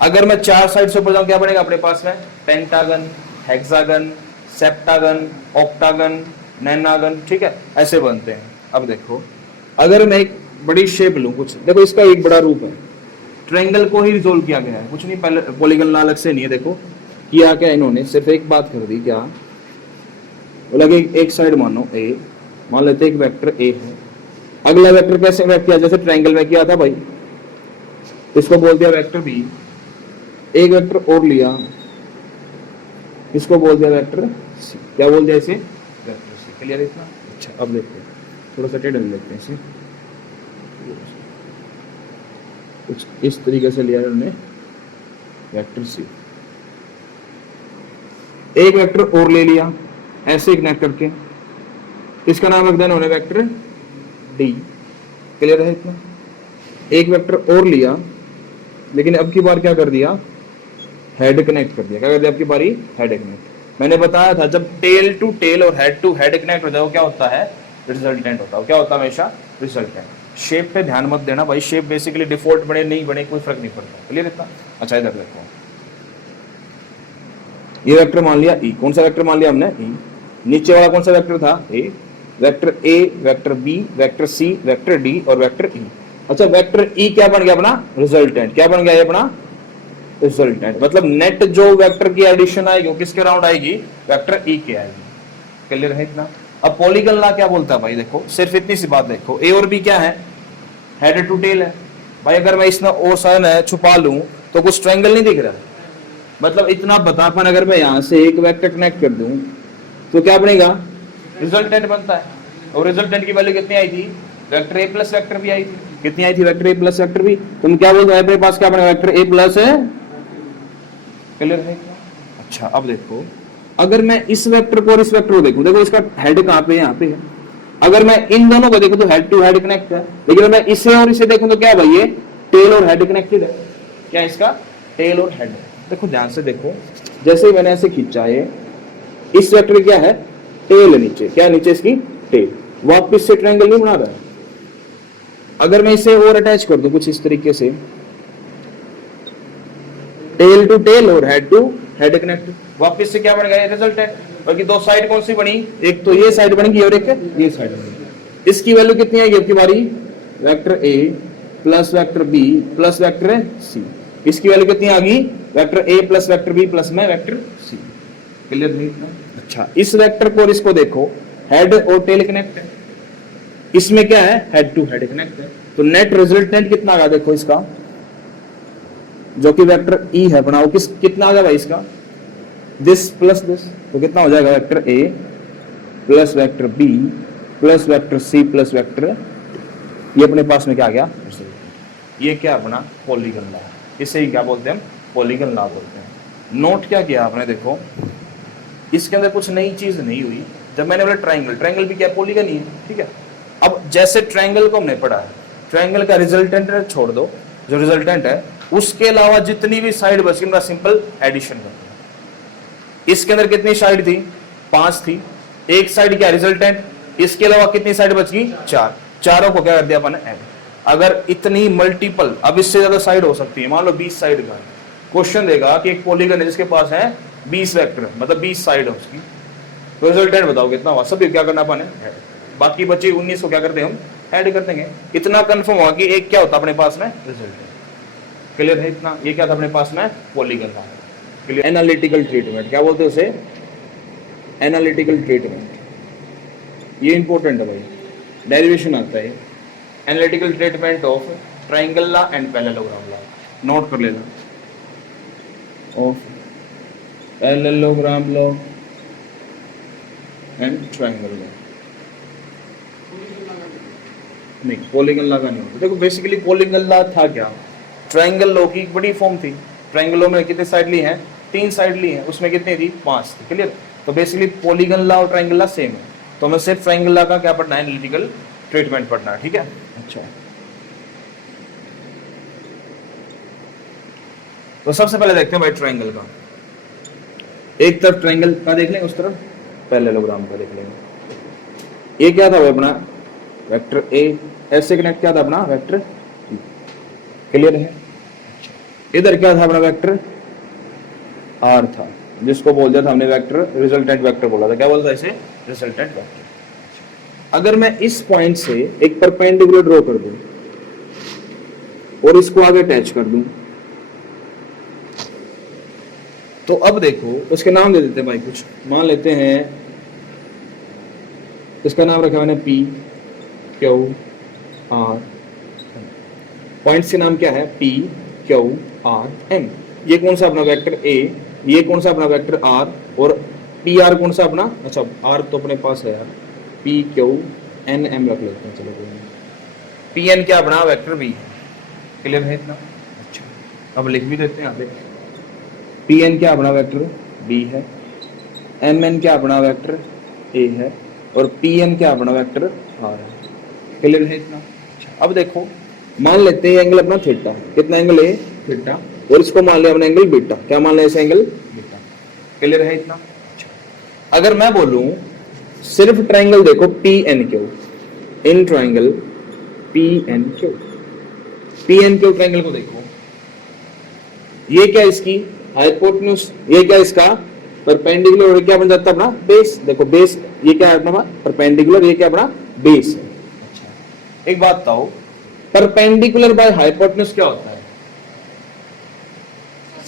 अगर मैं चार साइड से ऊपर जाऊं क्या बनेगा अपने पास में, पेंटागन, हेक्सागन, सेप्टागन, ऑक्टागन, नैनागन, ठीक है, ऐसे बनते हैं। अब देखो, अगर मैं एक बड़ी शेप लूं कुछ, देखो इसका एक बड़ा रूप है, ट्रायंगल को ही रिजोल्व किया गया है, कुछ नहीं, पहले पॉलीगन अलग से नहीं है। देखो किया क्या इन्होंने, सिर्फ एक बात कर दी, क्या बोला कि एक साइड मानो ए, मान लेते एक वेक्टर ए है, अगला वेक्टर कैसे व्यक्त किया, जैसे ट्रायंगल में किया था भाई, इसको बोल दिया वेक्टर बी। एक वेक्टर और लिया, इसको बोल दिया वेक्टर सी। क्या बोल दिया इसे? Vector C. क्लियर है इतना? अच्छा, अब देखते हैं, थोड़ा सा टेढ़ा लेते हैं इसे, कुछ इस तरीके से लिया हमने वेक्टर सी। एक वेक्टर और ले लिया ऐसे कनेक्ट करके, इसका नाम रख देना उन्हें वेक्टर डी। क्लियर है इतना? एक वेक्टर और लिया, लेकिन अब की बार क्या कर दिया? हेड कनेक्ट कर दिया। क्या कर दिया? अब की बारी हेड कनेक्ट। मैंने बताया था जब टेल टू टेल और हेड टू हेड कनेक्ट हो जाए क्या होता है? रिजल्टेंट होता है। क्या होता है? हमेशा रिजल्टेंट। शेप पे ध्यान मत देना भाई, शेप बेसिकली डिफॉल्ट बने नहीं बने कोई फर्क नहीं पड़ता। क्लियर इतना? अच्छा, इधर देखो, ये वेक्टर मान लिया ई। कौन सा वेक्टर मान लिया हमने? ई। नीचे वाला कौन सा वेक्टर था? A. Vector A, vector B, vector C, vector D और वेक्टर ई। अच्छा, वेक्टर ई क्या बन गया? अपना रिजल्टेंट। क्या बन गया ये? अपना रिजल्टेंट। मतलब नेट जो वेक्टर की एडिशन आएगी वो किसके अराउंड आएगी? वेक्टर ई के आएगी। क्लियर है इतना? अब पॉलीगन लॉ क्या बोलता है भाई? देखो सिर्फ इतनी सी बात देखो, ए और बी क्या है? हेड टू टेल है भाई। अगर मैं इसमें ओ साइन है छुपा लूं तो कुछ ट्रायंगल नहीं दिख रहा। मतलब इतना बतापन, अगर मैं यहां से एक वेक्टर कनेक्ट कर दूं तो क्या बनेगा? रिजल्टेंट बनता है। और रिजल्टेंट की वैल्यू कितनी आई थी? Vector A plus vector B आई थी। कितनी आई थी? Vector A plus vector B. तुम क्या बोल रहे हो? मेरे पास क्या बनेगा? वेक्टर ए प्लस है। क्लियर है? अच्छा, अब देखो, अगर मैं इस वेक्टर को और इस वेक्टर को देखूं, देखो इसका हेड कहां पे है? यहां पे है। अगर मैं इन दोनों को देखूं तो हेड टू हेड कनेक्ट है, लेकिन अगर मैं इसे और इसे देखूं तो क्या है भाई? ये टेल और हेड कनेक्टेड है। क्या इसका? टेल और हेड। देखो ध्यान से देखो, जैसे ही मैंने ऐसे खींचा है, इस वेक्टर क्या है? टेल है नीचे। क्या नीचे इसकी? टेल। वापस से ट्रायंगल नहीं बना रहा है। अगर मैं इसे और अटैच कर दूं कुछ इस तरीके से, टेल टू टेल और हेड टू हेड कनेक्ट, वापस से क्या बन गया? रिजल्टेंट। बल्कि दो साइड कौन सी बनी? एक तो ये साइड बनेगी और एक ये साइड बनेगी। इसकी वैल्यू कितनी आएगी अब की बारी? Vector A plus vector B plus vector C. इसकी वैल्यू कितनी आ गई? Vector A plus vector B plus में वेक्टर सी। क्लियर नहीं? अच्छा, इस वेक्टर को और इसको देखो, हेड और टेल कनेक्ट है। इसमें क्या है? हेड टू हेड कनेक्ट है। तो नेट रिजल्टेंट कितना आ गया? देखो इसका जो कि वेक्टर ई है बनाओ, किस कितना आ गया भाई इसका? This plus this. तो कितना हो जाएगा? Vector A plus vector B plus vector C plus vector, ये अपने पास में क्या आ गया? ये क्या अपना पॉलीगन लॉ। इसे ही क्या बोलते हैं? पॉलीगन लॉ बोलते हैं। नोट क्या किया आपने? देखो इसके अंदर कुछ नई चीज नहीं हुई। जब मैंने बोला ट्रायंगल, ट्रायंगल भी क्या? पॉलीगन ही है। ठीक है, अब जैसे ट्रायंगल को हमने पढ़ा है, ट्रायंगल का रिजल्टेंट छोड़ दो, जो रिजल्टेंट है उसके अलावा जितनी भी साइड बची उनका सिंपल एडिशन करते हैं। इसके अंदर कितनी साइड थी? 5 थी। एक साइड क्या? रिजल्टेंट। इसके अलावा कितनी साइड बच गई? 4। चारों को क्या कर दिया अपन? ऐड। अगर इतनी मल्टीपल, अब इससे ज्यादा साइड हो सकती है, मान लो 20 साइड का क्वेश्चन देगा कि एक पॉलीगन है जिसके पास है 20 वेक्टर, मतलब 20 साइड है उसकी, तो रिजल्टेंट बताओ कितना हुआ? सभी क्या करना अपन है? बाकी बचे 19 को क्या करते हैं हम? ऐड कर देंगे। इतना कंफर्म हुआ कि एक क्या होता अपने पास में? रिजल्टेंट। क्लियर है इतना? ये क्या था अपने पास में? पॉलीगन था। क्लियर? एनालिटिकल ट्रीटमेंट क्या बोलते हैं उसे? Analytical treatment. ये इंपॉर्टेंट है भाई, डेरिवेशन आता है। Analytical treatment of triangle law and parallelogram law. Note कर लेना, of parallelogram law and triangle law. नहीं, पॉलीगन लॉ का नहीं होता। देखो बेसिकली पॉलीगन लॉ था क्या? ट्रायंगल लॉ की एक बड़ी फॉर्म थी। ट्रायंगल लॉ में कितने साइड ली हैं? 3 साइड ली हैं। उसमें कितनी थी? 5 थी। क्लियर? तो बेसिकली पॉलीगन लॉ और ट्रायंगल लॉ सेम है। तो हमें सिर्फ ट्रायंगल लॉ का क्या पढ़ना है? एनालिटिकल ट्रीटमेंट पढ़ना है। ठीक है? अच्छा, तो सबसे पहले देखते हैं भाई ट्रायंगल का। एक तरफ ट्रायंगल का देख लेंगे, उस तरफ पैरेललोग्राम का देख लेंगे। ये क्या था भाई अपना? Vector A. ऐसे कनेक्ट क्या था अपना? वेक्टर। क्लियर है? इधर क्या था अपना? वेक्टर आर था, जिसको बोल दिया था हमने वेक्टर, रिजल्टेंट वेक्टर बोला था। क्या बोलता है इसे? Resultant vector. अगर मैं इस पॉइंट से एक परपेंडिकुलर ड्रॉ कर दूं और इसको आगे अटैच कर दूं, तो अब देखो उसके नाम दे देते हैं भाई। कुछ मान लेते हैं, इसका नाम रखा मैंने पी क्यू आर। पॉइंट्स के नाम क्या है? पी क्यू आर एम, ये कौन सा अपना वेक्टर ए, ये कौन सा अपना वेक्टर आर, और पी आर कौन सा अपना, अच्छा आर तो अपने पास है यार, पी क्यू एन एम रख लेते हैं, चलो कोई नहीं, पी एन क्या अपना वेक्टर बी है, क्लियर है इतना। अच्छा अब लिख भी देते हैं यहाँ पे, पी एन क्या अपना वेक्टर बी है, एम एन क्या अपना वेक्टर ए है, और पी एन क्या अपना वेक्टर आर है, क्लियर है इतना। अब देखो मान लेते हैं एंगल अपना थीटा, कितना एंगल है थीटा, और इसको मान लिया अपना एंगल बीटा, क्या मान लिया इसे एंगल बीटा, क्लियर है इतना। अगर मैं बोलूं सिर्फ ट्रायंगल देखो P N Q, in triangle P N Q, P N Q triangle को देखो, ये क्या इसकी हाइपोटेन्यूज, ये क्या इसका परपेंडिकुलर, और क्या बन जाता है अपना बेस, देखो बेस ये क्या है अपना परपेंडिकुलर, ये क्या अपना बेस है। अच्छा एक बात बताओ, परपेंडिकुलर बाय हाइपोटेन्यूज क्या होता है,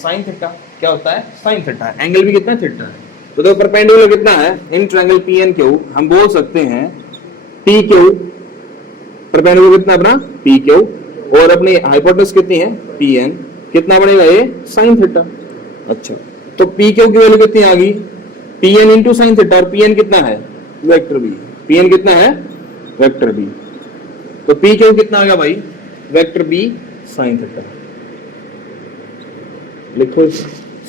साइन थीटा, क्या होता है साइन थीटा, एंगल भी कितना थीटा है, तो देखो परपेंडिकुलर कितना है in triangle P N Q, हम बोल सकते हैं पी क्यू, परपेंडिकुलर कितना अपना पी क्यू, और अपनी हाइपोटेन्यूज कितनी है पी एन, कितना बनेगा ये साइन थीटा। अच्छा तो पी क्यू की वैल्यू कितनी आ गई, P N into sine theta, और पी एन कितना है वेक्टर बी, पी एन कितना है वेक्टर बी, तो पी क्यू कितना आ गया भाई वेक्टर बी साइन थीटा, लिखो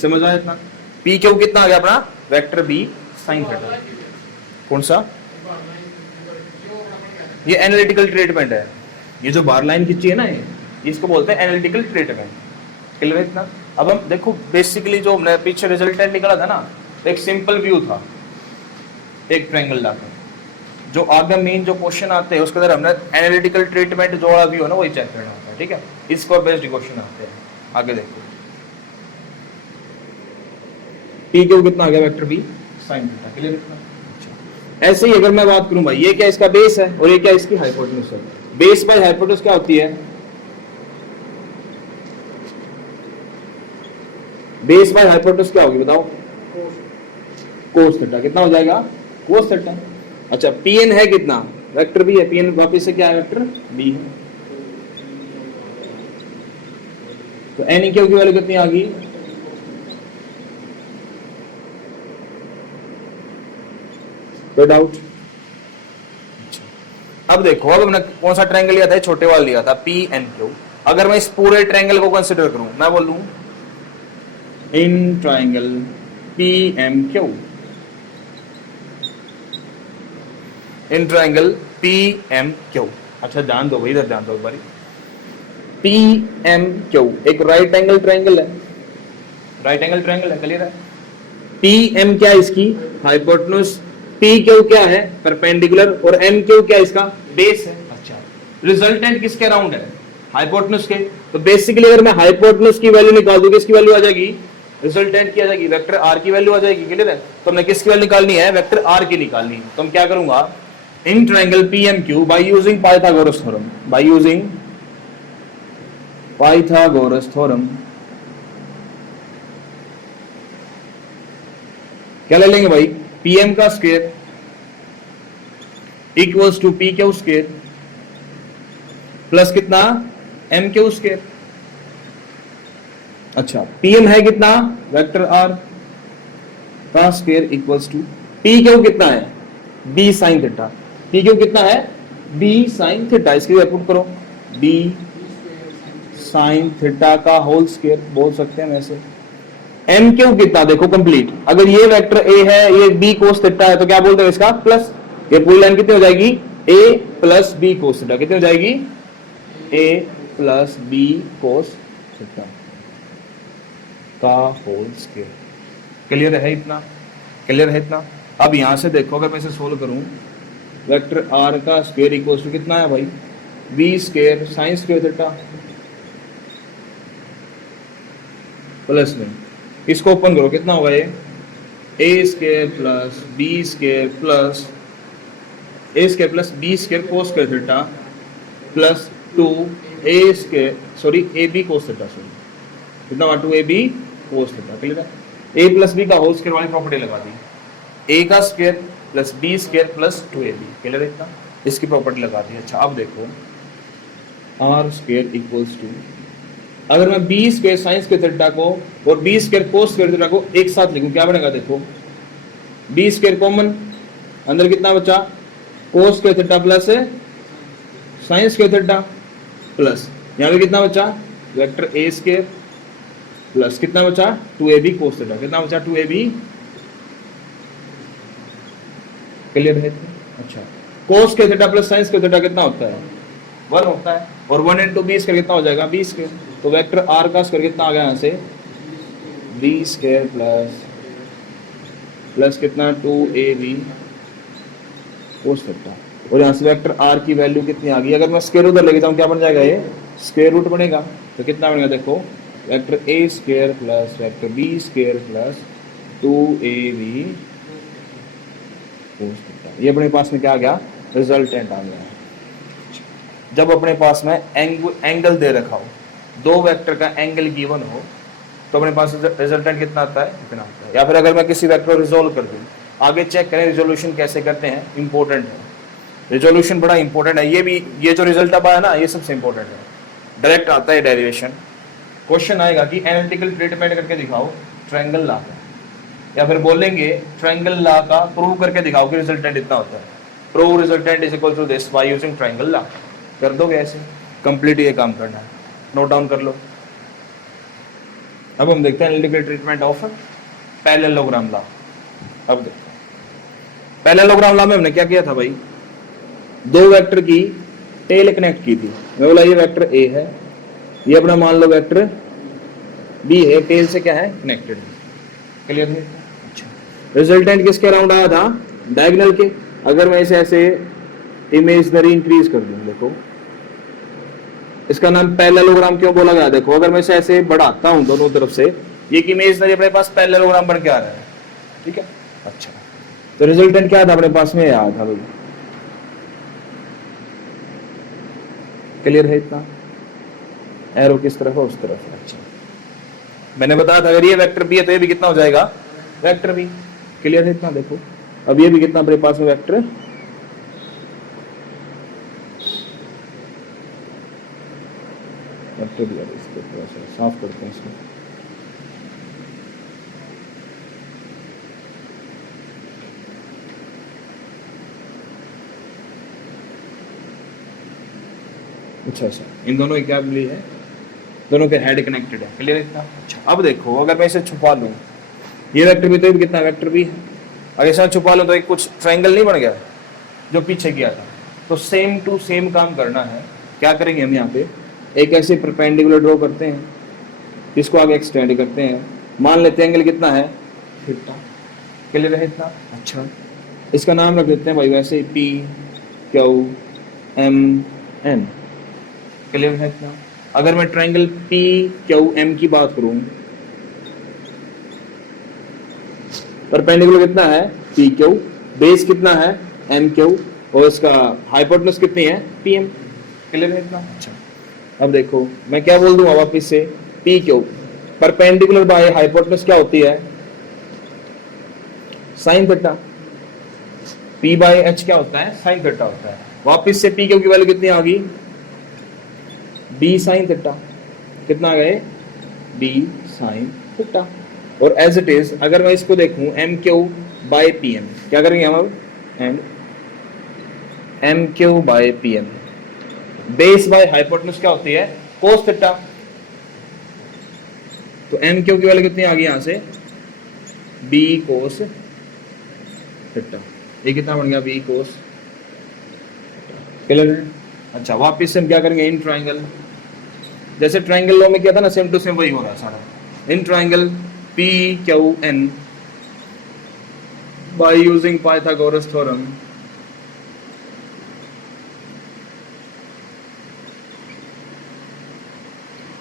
समझ आया इतना, पी क्यू कितना आ गया अपना वेक्टर बी साइन थीटा, कौन सा, ये एनालिटिकल ट्रीटमेंट है, ये जो बार लाइन खींची है ना ये, इसको बोलते हैं एनालिटिकल ट्रीटमेंट, क्लियर है इतना। अब हम देखो बेसिकली जो हमने पीछे रिजल्टेंट निकला था ना, एक सिंपल व्यू था एक ट्रायंगल लाकर, जो आगे मेन जो क्वेश्चन आते हैं उसके अंदर हमने एनालिटिकल ट्रीटमेंट जो वाला व्यू है ना वही चेक करना होता है, ठीक है, इसको बेस्ड क्वेश्चन आते हैं। आगे देखो पी क्यू कितना आ गया vector B sine theta, clear इतना। ऐसे ही अगर मैं बात करूं भाई, ये क्या इसका बेस है और ये क्या इसकी हाइपोटेन्यूज है, बेस बाय हाइपोटेन्यूज क्या होती है, बेस बाय हाइपोटेन्यूज क्या होगी बताओ, कोस थीटा, कितना हो जाएगा कोस थीटा। अच्छा पी एन है कितना वेक्टर बी है, पी एन वापिस से क्या है वेक्टर बी है, तो एन क्यू की वैल्यू कितनी आ गई, कोई डाउट। अब देखो अब हमने कौन सा ट्रायंगल लिया था, छोटे वाला लिया था पी एन क्यू, अगर मैं इस पूरे ट्रायंगल को कंसिडर करूं, मैं बोलूं in triangle P M Q, in triangle P M Q, अच्छा ध्यान दो भाई, इधर ध्यान दो एक बारी, पी एम क्यू एक राइट एंगल ट्रायंगल है, राइट एंगल ट्रायंगल है, क्लियर है। पी एम क्या है इसकी हाइपोटेन्यूज, पी क्यू क्या है परपेंडिकुलर, और एम क्यू क्या है इसका बेस है। अच्छा रिजल्टेंट किसके अराउंड है हाइपोटेन्यूज के, तो बेसिकली अगर मैं हाइपोटेन्यूज की वैल्यू निकाल दूं किसकी वैल्यू आ जाएगी, रिजल्टेंट की आ जाएगी, वेक्टर आर की वैल्यू आ जाएगी, क्लियर है। तो हमने किसकी वैल्यू निकालनी है, वेक्टर आर की निकालनी है, तो हम क्या करूंगा in triangle P M Q by using Pythagoras theorem, by using Pythagoras theorem क्या ले लेंगे भाई, पीएम का square equals to P Q square plus कितना एम क्यू स्क्वायर। अच्छा पीएम है कितना वेक्टर आर का square equals to P Q कितना है B sine theta, P Q कितना है बी साइन थीटा, इसकी वैल्यू पुट करो बी साइन थीटा का होल स्क्वायर बोल सकते हैं वैसे। एम क्यू कितना देखो कंप्लीट, अगर ये वेक्टर ए है ये बी कोस थीटा है तो क्या बोलते हैं इसका प्लस, ये पूरी लाइन कितनी हो जाएगी ए प्लस बी कोस थीटा, कितनी हो जाएगी ए प्लस बी कोस थीटा का होल स्क्वायर, क्लियर है इतना, क्लियर है इतना। अब यहां से देखो अगर मैं इसे सोल्व करूं, वेक्टर आर का स्क्वायर इक्वल्स टू कितना है भाई B square sine square theta plus में इसको ओपन करो कितना होगा ये A square plus B square plus A square plus B square cos square theta plus 2 A square sorry A B cos theta, sorry कितना हुआ 2 A B cos theta, clear है। A plus B का whole square वाली property लगा दी, ए का square plus B square plus 2 A B, clear है इतना, इसकी प्रॉपर्टी लगा दी। अच्छा अब देखो आर स्क्वायर इक्वल्स टू अगर मैं B square sine square theta को और B square cos square theta को एक साथ लिखूं क्या बनेगा? देखो बी स्क्वायर कॉमन, अंदर कितना बचा? कोस square theta plus sign square theta plus यहाँ पे कितना बचा? वेक्टर ए स्क्वायर प्लस कितना बचा? 2ab cos theta. कितना बचा? 2ab। क्लियर है? अच्छा, कोस square theta plus sign square theta कितना होता है? 1 होता है। और 1 इंटू बी स्क्वायर कितना हो जाएगा? B square. तो वेक्टर आर का स्क्वायर कितना आ गया यहाँ से? बी स्क्वायर प्लस कितना? 2ab cos theta. और यहाँ से वेक्टर आर की वैल्यू कितनी आ गई? अगर मैं स्क्वायर उधर लेके जाऊँ क्या बन जाएगा? ये स्क्वायर रूट बनेगा। तो कितना बनेगा? देखो vector A square plus vector B square plus 2ab cos theta. ये अपने पास में क्या आ गया? रिजल्टेंट आ गया। जब अपने पास में एंगल दे रखा हो, दो वेक्टर का एंगल गिवन हो, तो अपने पास रिजल्टेंट कितना आता है? इतना आता है। या फिर अगर मैं किसी वेक्टर को रिजोल्व कर दूं, आगे चेक करें रिजोल्यूशन कैसे करते हैं, इंपॉर्टेंट है। रिजोल्यूशन बड़ा इंपॉर्टेंट है। ये जो रिजल्ट अब आया ना, ये सबसे इंपॉर्टेंट है। डायरेक्ट आता है डेरिवेशन। क्वेश्चन आएगा कि एनालिटिकल ट्रीटमेंट करके दिखाओ ट्रायंगल लॉ का, या फिर बोलेंगे ट्रायंगल लॉ का प्रूव करके दिखाओ कि रिजल्टेंट इतना होता है। Prove resultant is equal to this by using triangle law. कर दोगे ऐसे? कंप्लीट ये काम करना है, नोट डाउन कर लो। अब हम देखते हैं analytical treatment of parallelogram law. अब देखते हैं पैरेललोग्राम लॉ में हमने क्या किया था भाई? दो वेक्टर की टेल कनेक्ट की थी। मैं बोला ये वेक्टर ए है, ये अपना मान लो वेक्टर बी है, टेल से क्या है? कनेक्टेड है। क्लियर है? अच्छा, रिजल्टेंट किसके अराउंड आया था? डायगोनल के। अगर मैं इसे ऐसे इमेजनरी इंक्रीज कर दूं, देखो इसका नाम पैरेललोग्राम क्यों बोला गया? देखो अगर मैं इसे ऐसे बढ़ाता हूं दोनों तरफ से, ये इमेजनरी अपने पास पैरेललोग्राम बन के आ रहा है। ठीक है? अच्छा, तो रिजल्टेंट क्या था अपने पास में? आया था भाई। क्लियर है? इतना एरो किस तरफ है? उस तरफ है। अच्छा, मैंने बताया था अगर ये वेक्टर बी है तो ये भी कितना हो जाएगा? Vector B. क्लियर है? इतना देखो अब ये भी कितना अपने पास में? Vector vector B. इसको थोड़ा सा साफ करते हैं इसको। अच्छा, इन दोनों की क्या मिली है? दोनों के हेड कनेक्टेड है। क्लियर है इतना? अच्छा, अब देखो अगर मैं इसे छुपा लूं, ये वेक्टर भी तो ये भी कितना? वेक्टर भी है। अगर इसे छुपा लूं तो एक कुछ ट्रायंगल नहीं बन गया जो पीछे किया था? तो सेम टू सेम काम करना है। क्या करेंगे हम? यहाँ पे एक ऐसे परपेंडिकुलर ड्रॉ करते हैं, इसको आगे एक्सटेंड करते हैं। मान लेते हैं एंगल कितना है? थीटा। क्लियर है इतना? अच्छा, इसका नाम रख देते हैं भाई वैसे P Q M N. Clear है इतना? अगर मैं ट्रायंगल पी क्यू एम की बात करूं, परपेंडिकुलर कितना है? पी क्यू, बेस कितना है? एम क्यू, और इसका हाइपोटेनस कितनी है? P M. क्लियर है इतना? अच्छा, अब देखो मैं क्या बोल दूंगा वापिस से? P Q perpendicular by hypotenuse क्या होती है? Sign theta. P by H क्या होता है? साइन थीटा होता है। वापिस से पी क्यू की वैल्यू कितनी आ गई? B sine theta. कितना आ गए? B sine theta. और एज इट इज अगर मैं इसको देखूं M Q by P M, क्या करेंगे हम अब? And M Q by P M, base by hypotenuse क्या होती है? Cos theta. तो एम क्यू की वैल्यू कितनी आ गई यहां से? B cos theta. ये कितना बन गया? बी कोस। क्लियर है? अच्छा, वापिस से हम क्या करेंगे? इन ट्रायंगल, जैसे ट्रायंगल लॉ में किया था ना, सेम टू सेम वही हो रहा है सारा। In triangle P Q N by using Pythagoras theorem,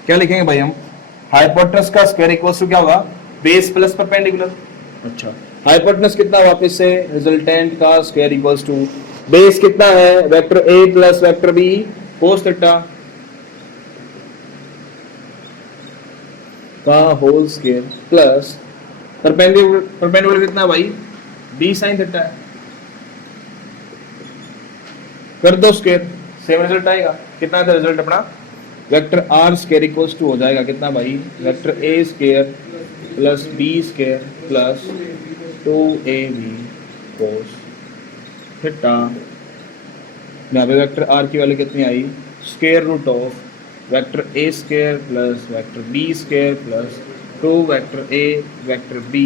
क्या लिखेंगे भाई हम? हाइपोटेनस का स्क्वायर इक्वल्स टू क्या होगा? Base plus perpendicular. अच्छा, हाइपोटेनस कितना? वापस से रिजल्टेंट का स्क्वायर इक्वल्स टू बेस कितना है? Vector A plus vector B cos theta का होल स्क्वायर प्लस परपेंडिकुलर कितना भाई? बी साइन थीटा है। कर दो स्क्वायर, सेम रिजल्ट आएगा। कितना था रिजल्ट अपना? Vector R square equals to हो जाएगा कितना भाई, vector A square plus B square plus 2ab cos theta. यहाँ पे वेक्टर आर की वैल्यू कितनी आई, square root of vector A square plus vector B square plus 2 vector A vector B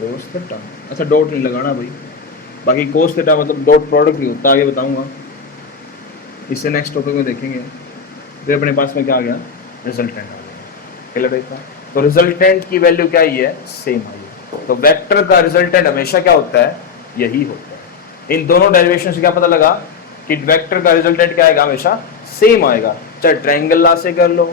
cos theta. अच्छा डॉट नहीं लगाना भाई, बाकी कोस थीटा मतलब डॉट प्रोडक्ट नहीं होता, आगे बताऊंगा, इससे नेक्स्ट टॉपिक में देखेंगे। फिर अपने पास में क्या आ गया, रिजल्टेंट आ गया, क्लियर है। तो रिजल्टेंट की वैल्यू क्या आई है, सेम आई है। तो वेक्टर का रिजल्टेंट हमेशा क्या होता है, यही होता है। इन दोनों डेरिवेशन से क्या पता लगा कि वेक्टर का रिजल्टेंट क्या आएगा, हमेशा सेम आएगा, चाहे ट्रायंगल ला से कर लो,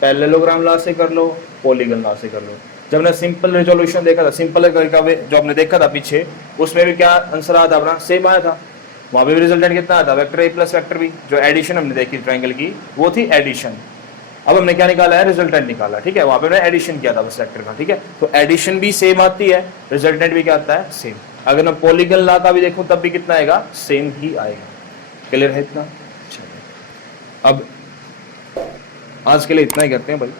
पैरेललोग्राम ला से कर लो, पॉलीगन ला से कर लो। जब हमने सिंपल रिजोल्यूशन देखा था, सिंपल का जो हमने देखा था पीछे, उसमें भी क्या आंसर आया था अपना, सेम आया था। वहां पे भी रिजल्टेंट कितना आया था, vector A plus vector B. जो एडिशन हमने देखी ट्रायंगल की वो थी एडिशन। अब हमने क्या निकाला है, रिजल्टेंट निकाला, ठीक है। वहां पे हमने एडिशन किया था बस वेक्टर का, ठीक है। तो एडिशन भी सेम आती है, रिजल्टेंट भी क्या आता है, सेम। अगर मैं पॉलीगन ला का भी देखूं तब भी कितना आएगा, सेम ही आएगा। क्लियर है इतना? अब आज के लिए इतना ही करते हैं भाई।